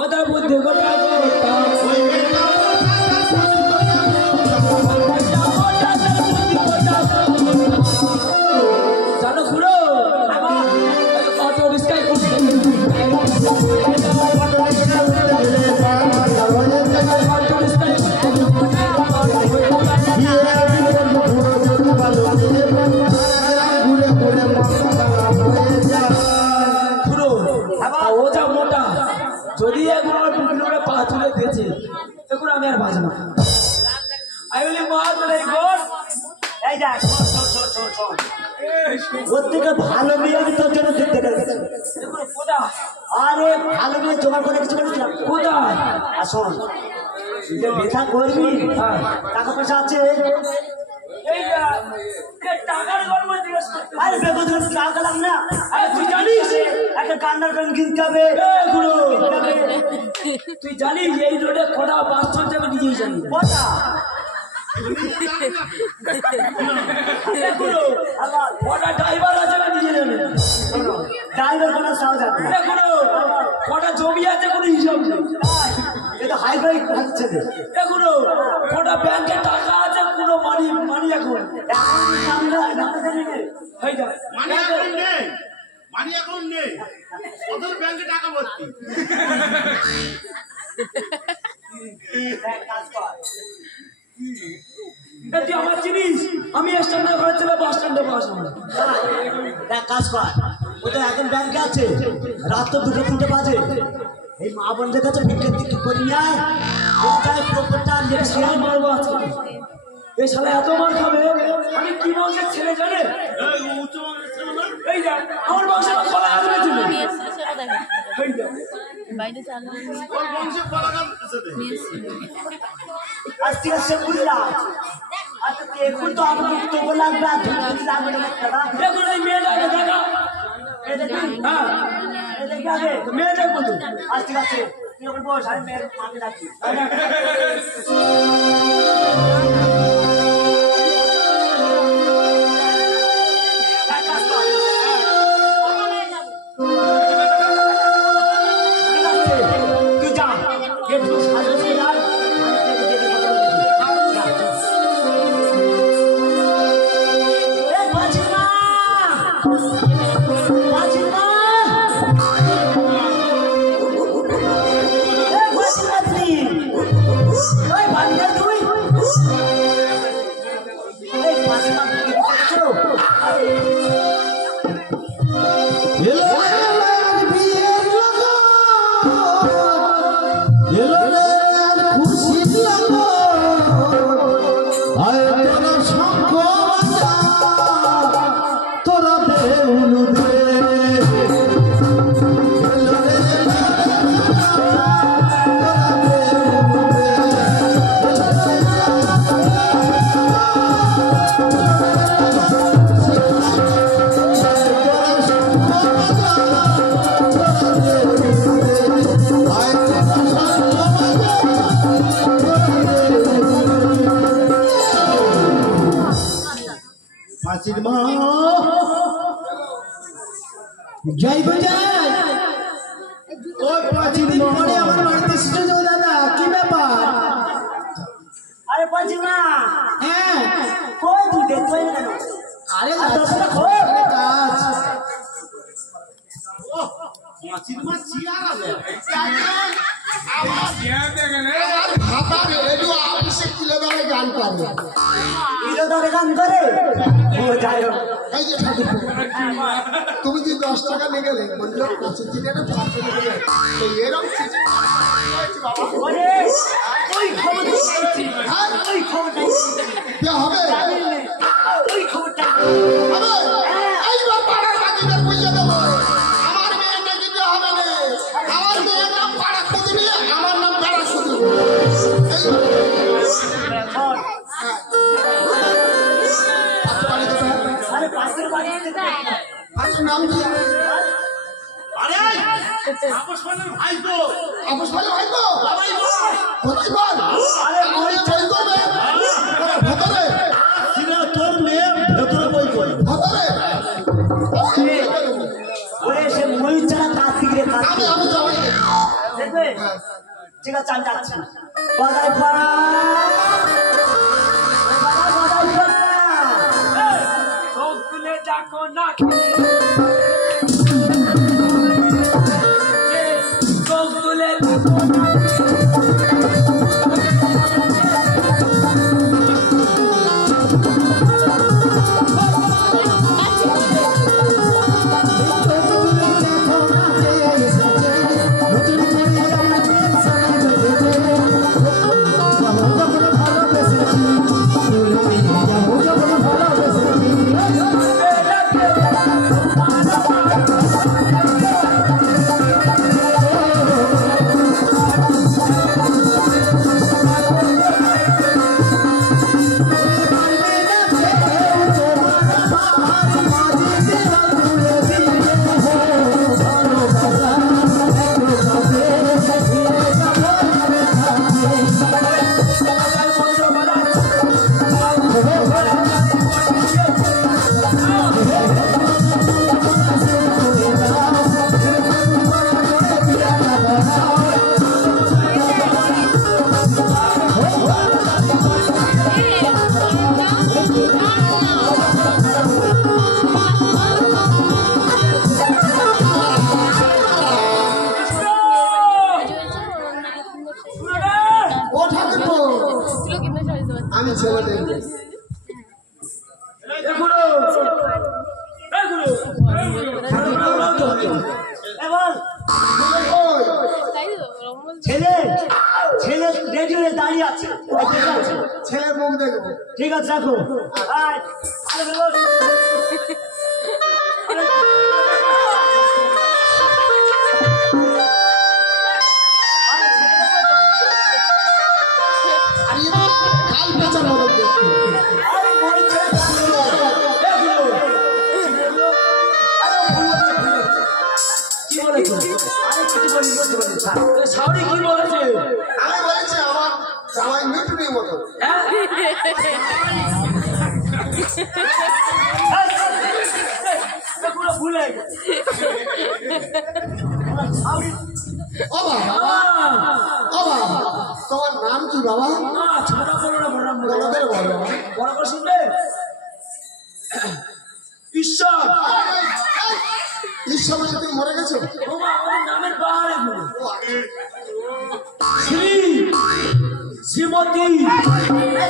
ওটা বুদ্ধি গোটা গোটা জানো খুড়ো অটো রিস্কাই করছে অটো রিস্কাই মহাজন এই ঘর এই দেখ শোন ওর থেকে ভালো মেয়ে আমি তোর জন্য দেখতে গেছি। কোথায় আরে ভালো মেয়ে জোগাড় করে কিছু বলেছিলাম কোথায় আর শোন তুই যে বেথা করবি টাকা পয়সা আছে এইটা টাকার গল্প জিজ্ঞেস করতে আরে বেগুন টাকা লাগ না আরে তুই জানিস একটা কান্নার গান কিনতে হবে তুই জানিস এই রোডে কটা বাস চলছে আমি নিজেই জানি কথা কটা ড্রাইভার আছে আমি নিজে জানি ড্রাইভার কোনো সাহস আছে না। কটা জমি আছে কোনো হিসাব নেই এটা হাই ফাই হচ্ছে যে এখনো কটা ব্যাংকে টাকা আছে কোনো মানি এখন এইটা মানি এখন নেই, মানি এখন নেই, ওদের ব্যাংকে টাকা ভর্তি। তুই আমার জিনিস আমি স্ট্যান্ডে ঘরে ছিল বাস স্ট্যান্ডে পড়াশোনা দেখ কাজ কর ও তো এখন ব্যাংকে আছে রাত তো 2-3 বাজে এই মা বোনদের কাছে ভিক্ষা টিকি করি না ওটাই প্রপারটা লিখে মারবো আজকে এই শালা এত মার খাবে আমি কি বংশের ছেলে জানে এই উচ্চমানের ছেলে না? এই যা আমার বংশের কলা আসবে ছিল বাইরে চালু ওর বংশে কলাগাছ আছে রে। আজকে সে বুঝলাম আচ্ছা এখন তো আমাকে তো লাগবে আর ধুতি লাগবে না দাদা এখন এই মেয়েটাকে দেখা এটা কি হ্যাঁ এটা কি আগে মেয়ে দেখবো তো আজ ঠিক আছে তুই ওকে বস আমি মেয়ের মাকে ডাকি এক কাজ কর। ঠিক আছে, তুই যা একটু সাজো যা আমি তোকে দেখে কথা বলছি। যা, যা। এ বাজিমা বাজিমা এ বাজিমা তুমি ওই বান্দা তুই এই বাজিমা কি করছো ফাঁসির মা যাই বাজাই ওই 5 দিন পরে আমার বাড়িতে এসেছো যে দাদা কি ব্যাপার আরে বাজিমা হ্যাঁ কই তুই দেখতে না কেন আরে আর দরজাটা খোল কাজ মাছির মাছ চিয়ার আছে। ভাতা রেডু অফিসে কিলো দামে গান করে ইলো ধরে গান করে ও যাই হোক এই যে ঠাকুর তুমি যে 10 টাকা নিয়ে গেলে বললো 5 দিন একটা ভাত করে দেবে তো এরকম চিঠি বাবা ওরে ওই খবর শুনছি ওই খবরটা কি হবে ওই খবরটা হবে এইবার পাড়ার বাকিদের বুঝিয়ে দেবো আমার মেয়ের নাকি বিয়ে হবে না আমার মেয়ের নাম পাড়া কুদুরি আমার নাম পাড়া শুধু এখন আরে পাশের বাড়ি আপনার নাম কি আরে আপস পালের ভাই তো আপস ভাই ভাই তো বাবাই বল কোথায় বল আরে ওই চল করবে ভেতরে সিনা তোর মেয়ে ভেতরে বই কই ভেতরে ওরে সে ময়ূর ছাড়া কার্তিক রে কার্তিক আমি যাবো দেখবে ঠিক আছে আমি যাচ্ছি বাজার পাড়া বাজার পাড়া চোখ তুলে ডাকো না চোখ তুলে ডাকো না ভালোবেসেছি ছেলে দেখবে এগুলো এবার ছেলে ছেলে রেডি হয়ে দাঁড়িয়ে আছে ঠিক আছে ছেলের মুখ দেখবো ঠিক আছে রাখো আয়, আরে বলো। আরে ছেলে দেখবে তো? আর এ কাল পেঁচা মদক দেখবে আরে বই ছেলে দেখবে। আরে ভুল হচ্ছে, ভুল হচ্ছে। কি বলেছো? আরে কিছু বলিনি, বলতে বলিনি, থাক। সাউরি কি বলেছে? আমি বলেছি আমার জামাই মিটুনির মতো হ্যাঁ? এগুলো ভুল হয়ে গেছে। সাউরি ও বাবা ও বাবা তোমার নাম কি বাবা ছোটা বলো না, বড় বলো। বড় করে বলো বড় করে শুনবে? ঈশ্বর। ঈশ্বর মানে তুমি মরে গেছো বাবা, আমাদের নামের পাহাড় এগুলো। শ্রী শ্রীমতী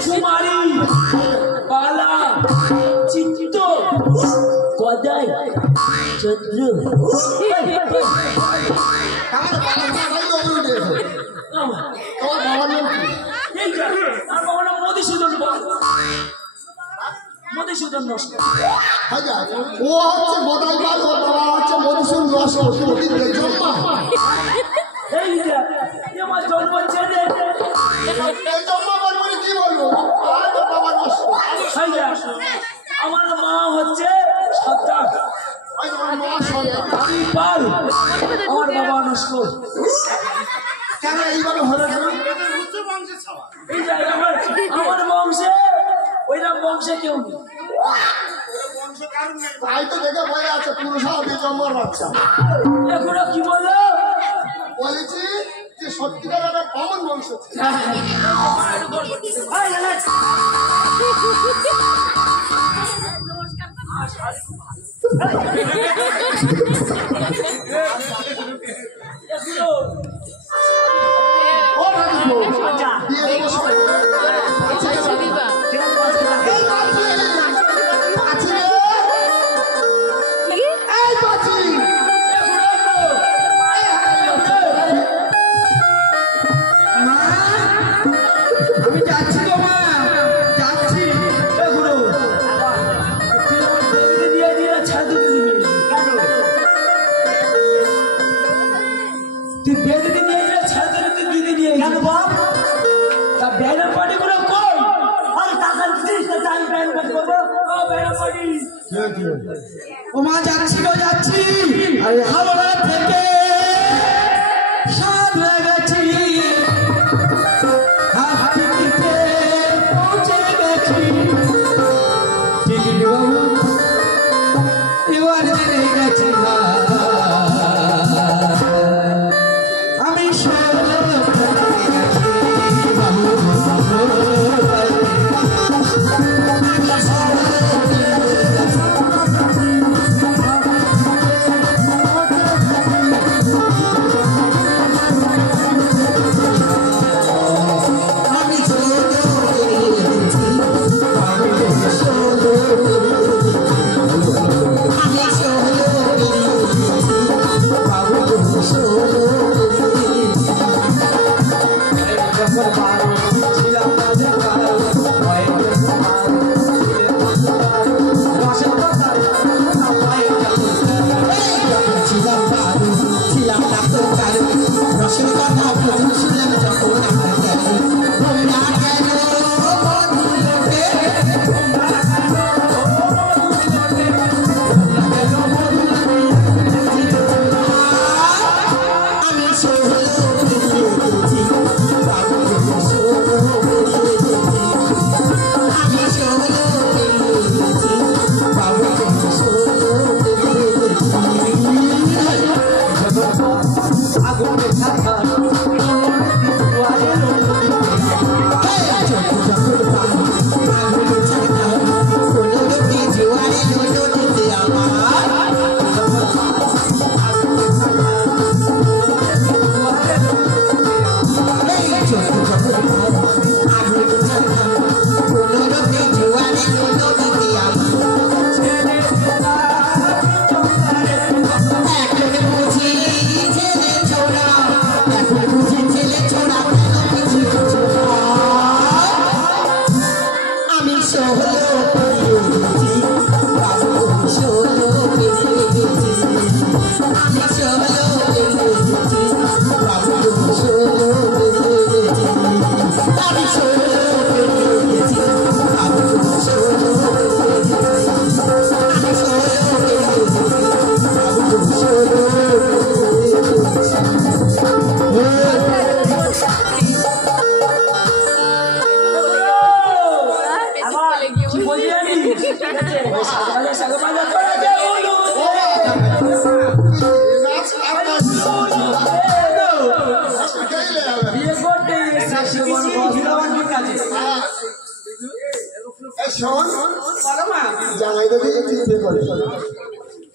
কুমারী বালা চিত্ত গদাই চন্দ্র। আমার বাবার নাম উঠে গেছে তোমার বাবার নাম কি এই যে, আর বাবার নাম মধুসূদন পাল। মধুসূদন নষ্ট। আচ্ছা ও হচ্ছে বদাই পাল ওর বাবা হচ্ছে মধুসূদন নষ্ট তুমি জন্ম এই যে, এ আমার জন্ম ছেড়ে এই জন্ম বলবো কি বলবো আর তোর বাবা নষ্ট এই যে, আমার মা হচ্ছে সত্তার ওই তোমার মা সন্তান আমি পাল, আমার বাবা নষ্ট। কেন এইভাবে হলো কেন এদের উচ্চ বংশের ছাওয়া। এই যে, আমার বংশে ওইরকম বংশে কেউ নেই। বংশ কারণ নেই। তাই তো দেখে ভয় আছে পুরুষা বেজম্বর বাচ্চা এগুলো কি বললো? বলেছি যে সত্যিকার একটা কমন বংশ ছিল। এই, এলে। এগুলো ও ভাবিস আচ্ছা বিয়ে দেবো সবাই। কিরকম বলছে না? এই পাঁচি! পাঁচি রে! এই পাঁচি! আমি যাচ্ছি গো মা, যাচ্ছি। এগুলো তুই আমার বেদিতে দিয়ে দিয়ে ছাড় দিতে দিবি। কেন? তুই বেদিতে নিয়ে গেলে ছাড় দিতে দিতে নিয়ে কেন বাপ? তা ব্যানার পার্টি গুলো কই? আরে টাকা দিচ্ছিস না, আমি ব্যাংক ব্যাংক করবো। ও ব্যানার পার্টি ও মা, যাচ্ছি গো, যাচ্ছি। হাওড়া থেকে সাঁতরে গেছি, হাতিতে পৌঁছে গেছি। টিকিট বাবু এবার জেনে গেছি না, আমি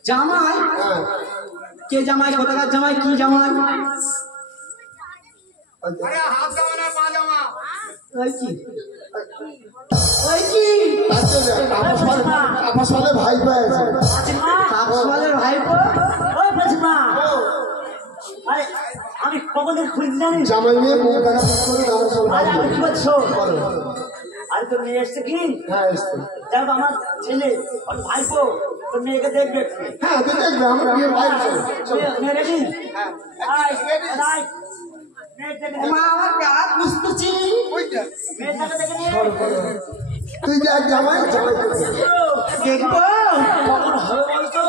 জামাই কে জামাই কোথাকার জামাই কি জামাই ওই কি ওই কি তাপসপালের ভাই পেয়েছে তাপসপালের ভাইপো ওই প্রতিমা আরে আমি কতদিন খুঁজছি জানিস জামাই মেয়ে বউ দেখা আরে আমি কি বলছো আরে তোর মেয়ে এসছে কি হ্যাঁ এসছে দেখ আমার ছেলে ওর ভাইপো তোর মেয়েকে দেখবে হ্যাঁ তুই দেখবে আমার বিয়ে বাইরে মেয়ে রেডি আয় আয় মা আমার গাত বুঝতেছি মেয়েটাকে দেখে নিয়ে তুই দেখ জামাই জামাই দেখবো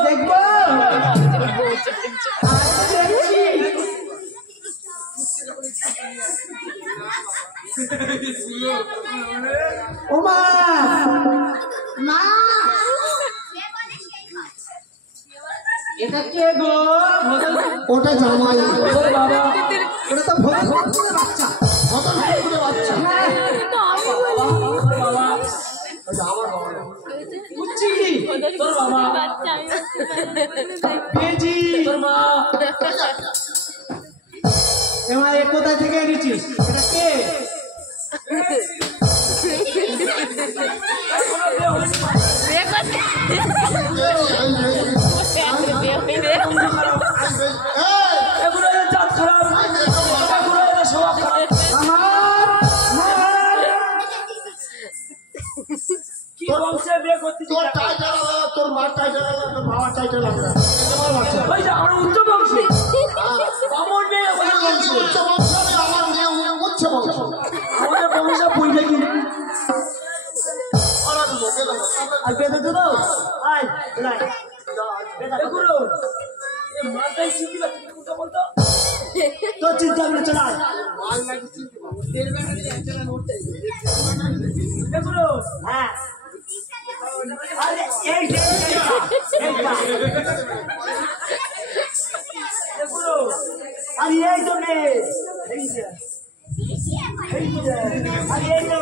দেখবো ও মা মা এটা কে গো ওটা জামাই বাবা ওটা তো ভোজপুরের বাচ্চা ভদরপুরের বাচ্চা বুঝছি তোর বাবা পেয়েছি তোর মা এবার এ কোথা থেকে এনেছিস এটা কে তোর টাইটেল আলাদা তোর মার টাইটেল আলাদা তোর বাবার টাইটেল আলাদা তোমার বাচ্চা উচ্চ বংশ আমার মেয়ে উচ্চ বংশ আমাদের বংশ বইটা কি আর বেঁধে দেবো আয় নাই তোর চিন্তা করে চলে আয় হ্যাঁ আরে এইটা আরে এই তো মেয়ে আরে এই তো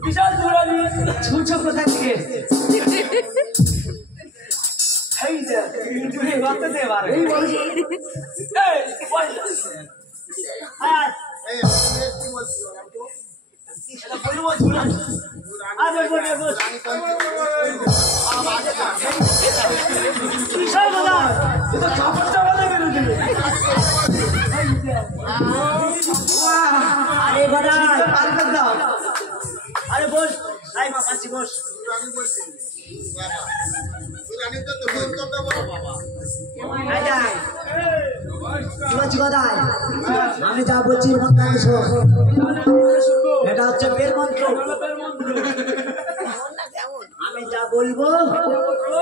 বিশাল দূরানি ছুঁচো কোথা থেকে আরে গদাই পার করে দাও আরে বস আই মা পাঁচি বস আমি যা বলছি এটা হচ্ছে বের মন্ত্র আমি যা বলবো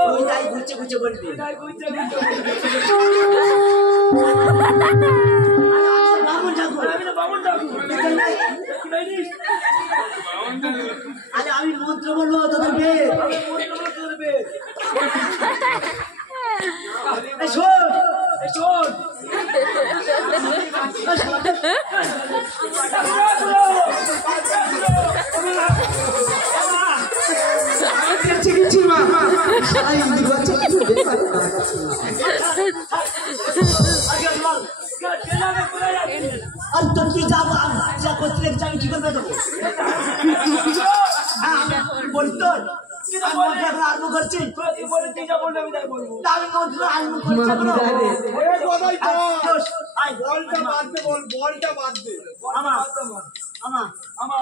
তুই তাই গুছে গুছে বলবি আরে আমি মন্ত্র বলবো তোদের বের শোন শোন করছিল আলমু করছে কোনো এ গদাই তো আই বলটা বাদ দে বল বলটা বাদ দে আমা আমা আমা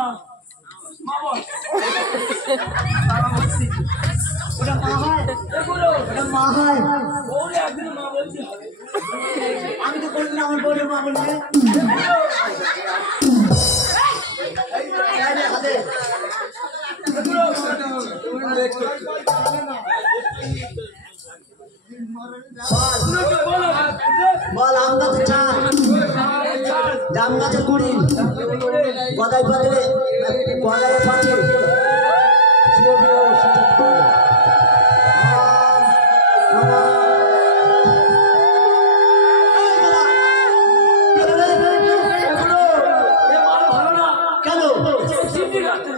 মা বল ওটা মা হয় এগুলো ওটা মা হয় ওরে একদিন মা বলছি আমি তো বললাম আমার বলে মা বলবে এই রে হাতে বল আম গাছে চার জাম গাছে কুড়ি গদাই পাতলে গদাই পাতে ভালো না কেন চিঠি রাখতে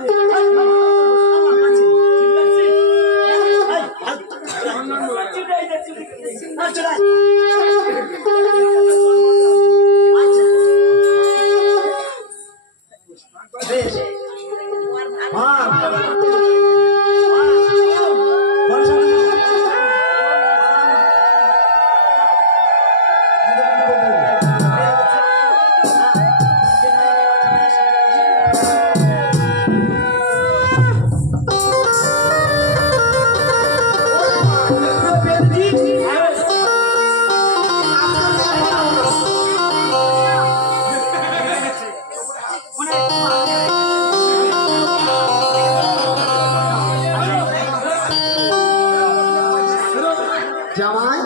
জামাই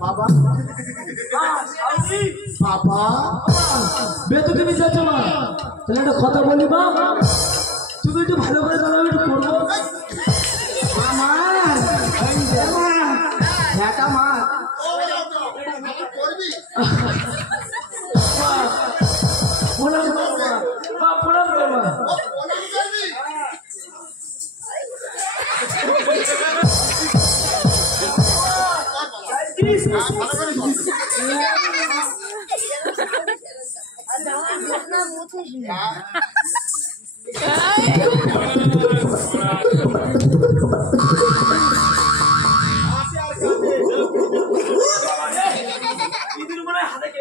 বাবা বাবা বেতকে আমি যাচ্ছ না তাহলে একটা কথা বলি মা তুমি একটু ভালো করে দাঁড়াও একটু করবো প্রণাম করবা মা প্রণাম করবা ইদির মনে হাতে কে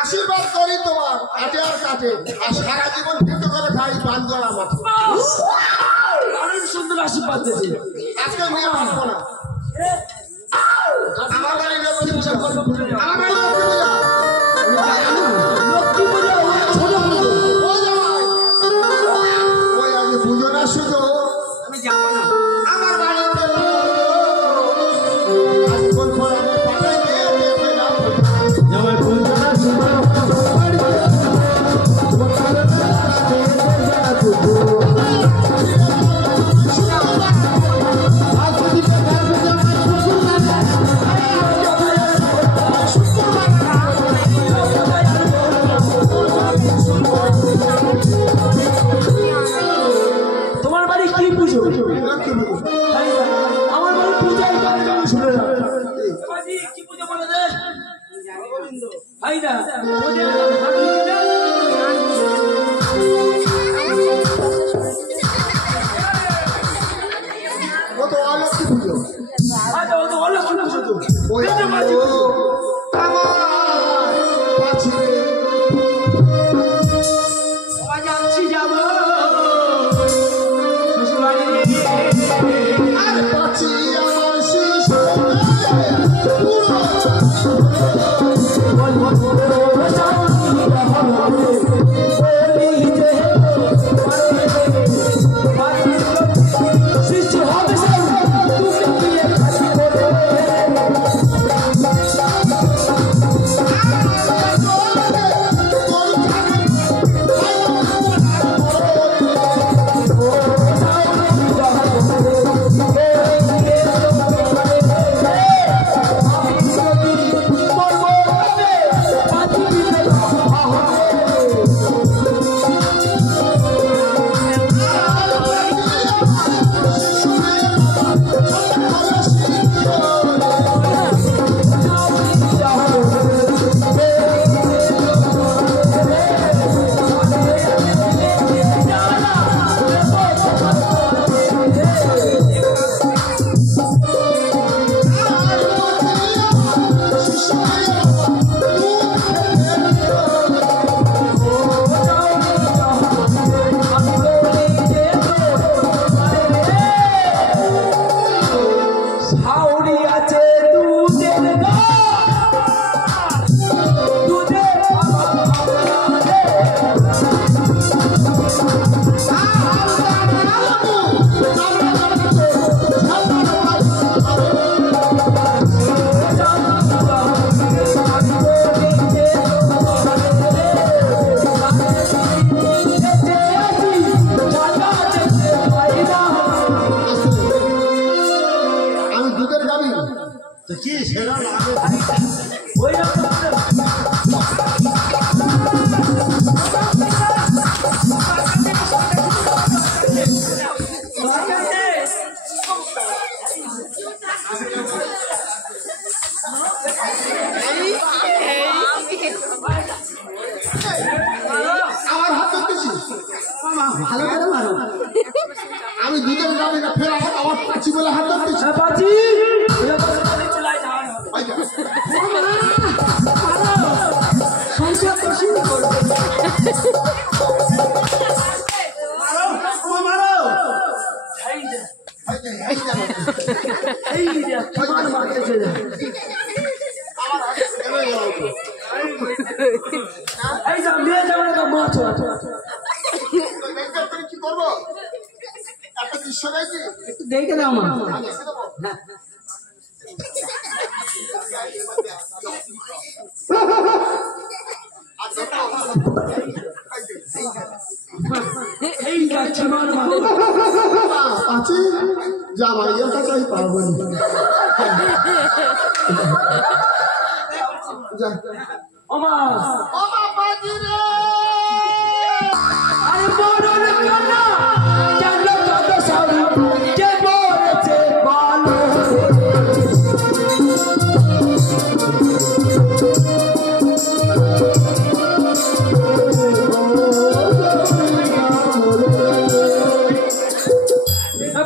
আশীর্বাদ করি তোমার হাতে আর কাটে আর সারা জীবন পেট করে খাই বান্দরা মাছ অনেক সুন্দর আশীর্বাদ দিয়েছে আজকে মেয়ে পারবো না আমার বাড়ি লক্ষ্মী পূজা করবো আমার বাড়ি লক্ষ্মী পূজা লক্ষ্মী পূজা ছোট পুজো ও জামাই ওই আগে পুজো না শুধু আমি যাবো না আমার বাড়িতে আজকাল পর আমি পাঠাই দিয়ে জামাই পুজো না তোমার বাড়ি কি পুজো আমার বাড়ি পূজা শুনে না বাজি কি পূজা বলে দে হাই না ওদের হাত দিকে ও তো অলক্ষ্মী পুজো আজ ও তো অনেক সুন্দর সুন্দর ওই আমার পাছি যাচ্ছি যাবো শ্বশুর বাড়ি আর পাছি আমার শিশু পুরো হাওড়ি আছে দুধের দুধের আমি দুধের গাবি তো কি সেরা লাগে ওই রকম আমার হাত ধরতেছিস ভালো করে মারো আমি দুধের গাবি না ফের আমার পাচ্ছি বলে হাত ধরতেছি বাজি চলাই যাওয়া সংসার তো শুরু করবে এই যে মেয়ে যাবে না মাছ কি করবো একটা দৃশ্য দেখি একটু দেখে দাও মা এই যাচ্ছে মান পাচ্ছি যা মারিয়ার কাছে আমি পারবো না যা ওমা ও বাবাজি রে আরে মরণ কান্না জানলো কত সারি কে বলেছে বলো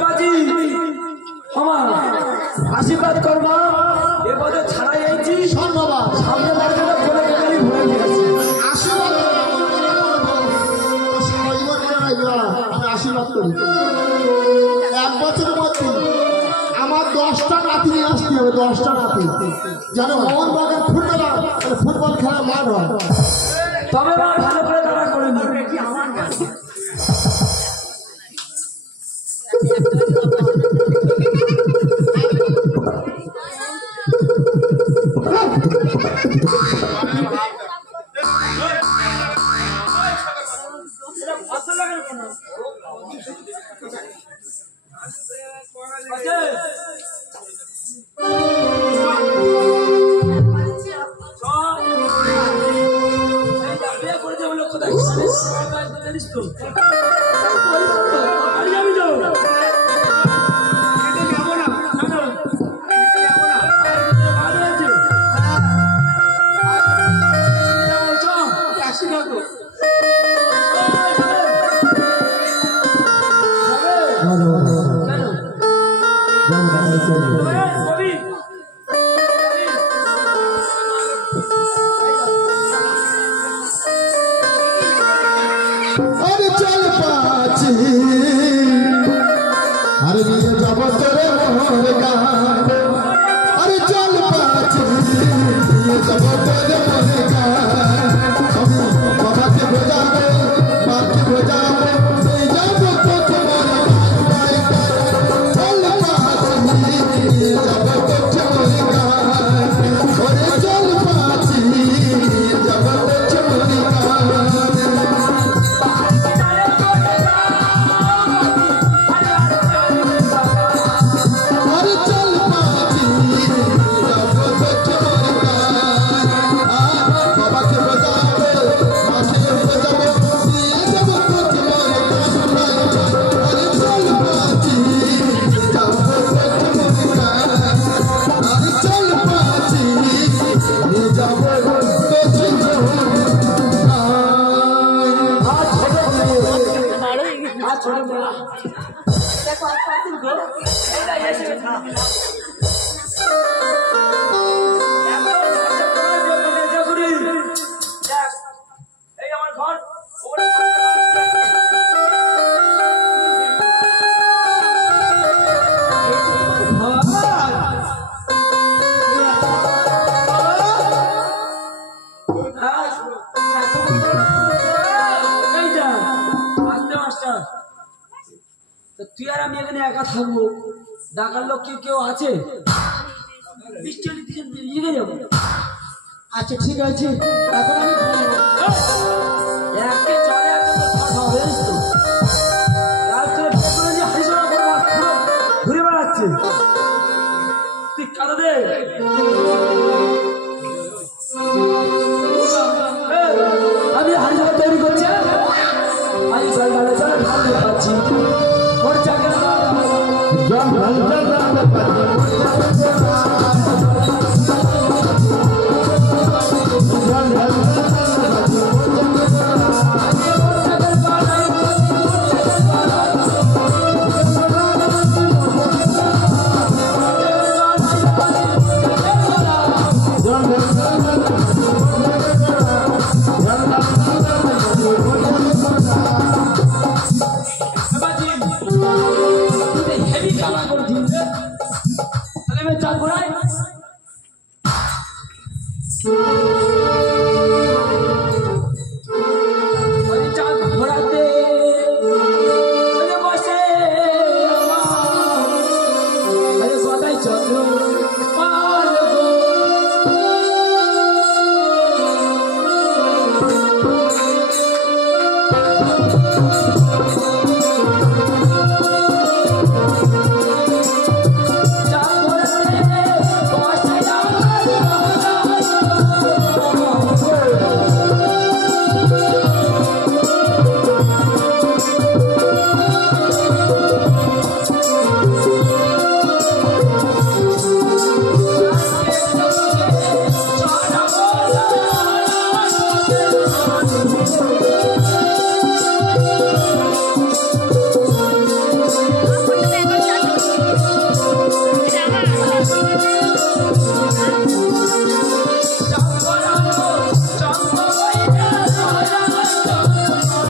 বাজি ওমা আশীর্বাদ করবা এবারে ছাড়াই আইছি শোন বাবা সামনে বাড়িতে বলে গেলি ভরে দিয়েছি আশীর্বাদ আমি আশীর্বাদ করি 1 বছরের মধ্যে আমার 10টা নাতি নিয়ে আসতে হবে 10টা নাতি যেন মোহনবাগান ফুটবল খেলার মাঠ হয় তবে মা ভালো করে দাঁড়া করে নিবে কি আমার কাছে জানিস তো আমি যাবো अरे चल पाची अरे निये जब तेरे मोहर गान अरे चल पाची निये जब तेरे मोहर गान कभी बाबा के भेजा में बाप के भेजा में से जब तो तुम्हारे गान चल पाची निये जब तो तुम्हारे गान अरे चल पाची निये जब तो तुम्हारे गान अरे चल আমি এখানে একা থাকবো, ডাকার লোক কেউ আছে? বৃষ্টি হলে লিখে যাবো। আচ্ছা ঠিক আছে, এখন আমি একে চলে একটা তো কথা হবে, জানিস তো? রাস্তায় পেছনে যে হারিসোনা করে ঘুরে বেড়াচ্ছে, তুই কাঁদা দে। আমি হারিসোনা তৈরি করছি, আমি চলে ভালো পাচ্ছি ওর চাকরি চাল করাই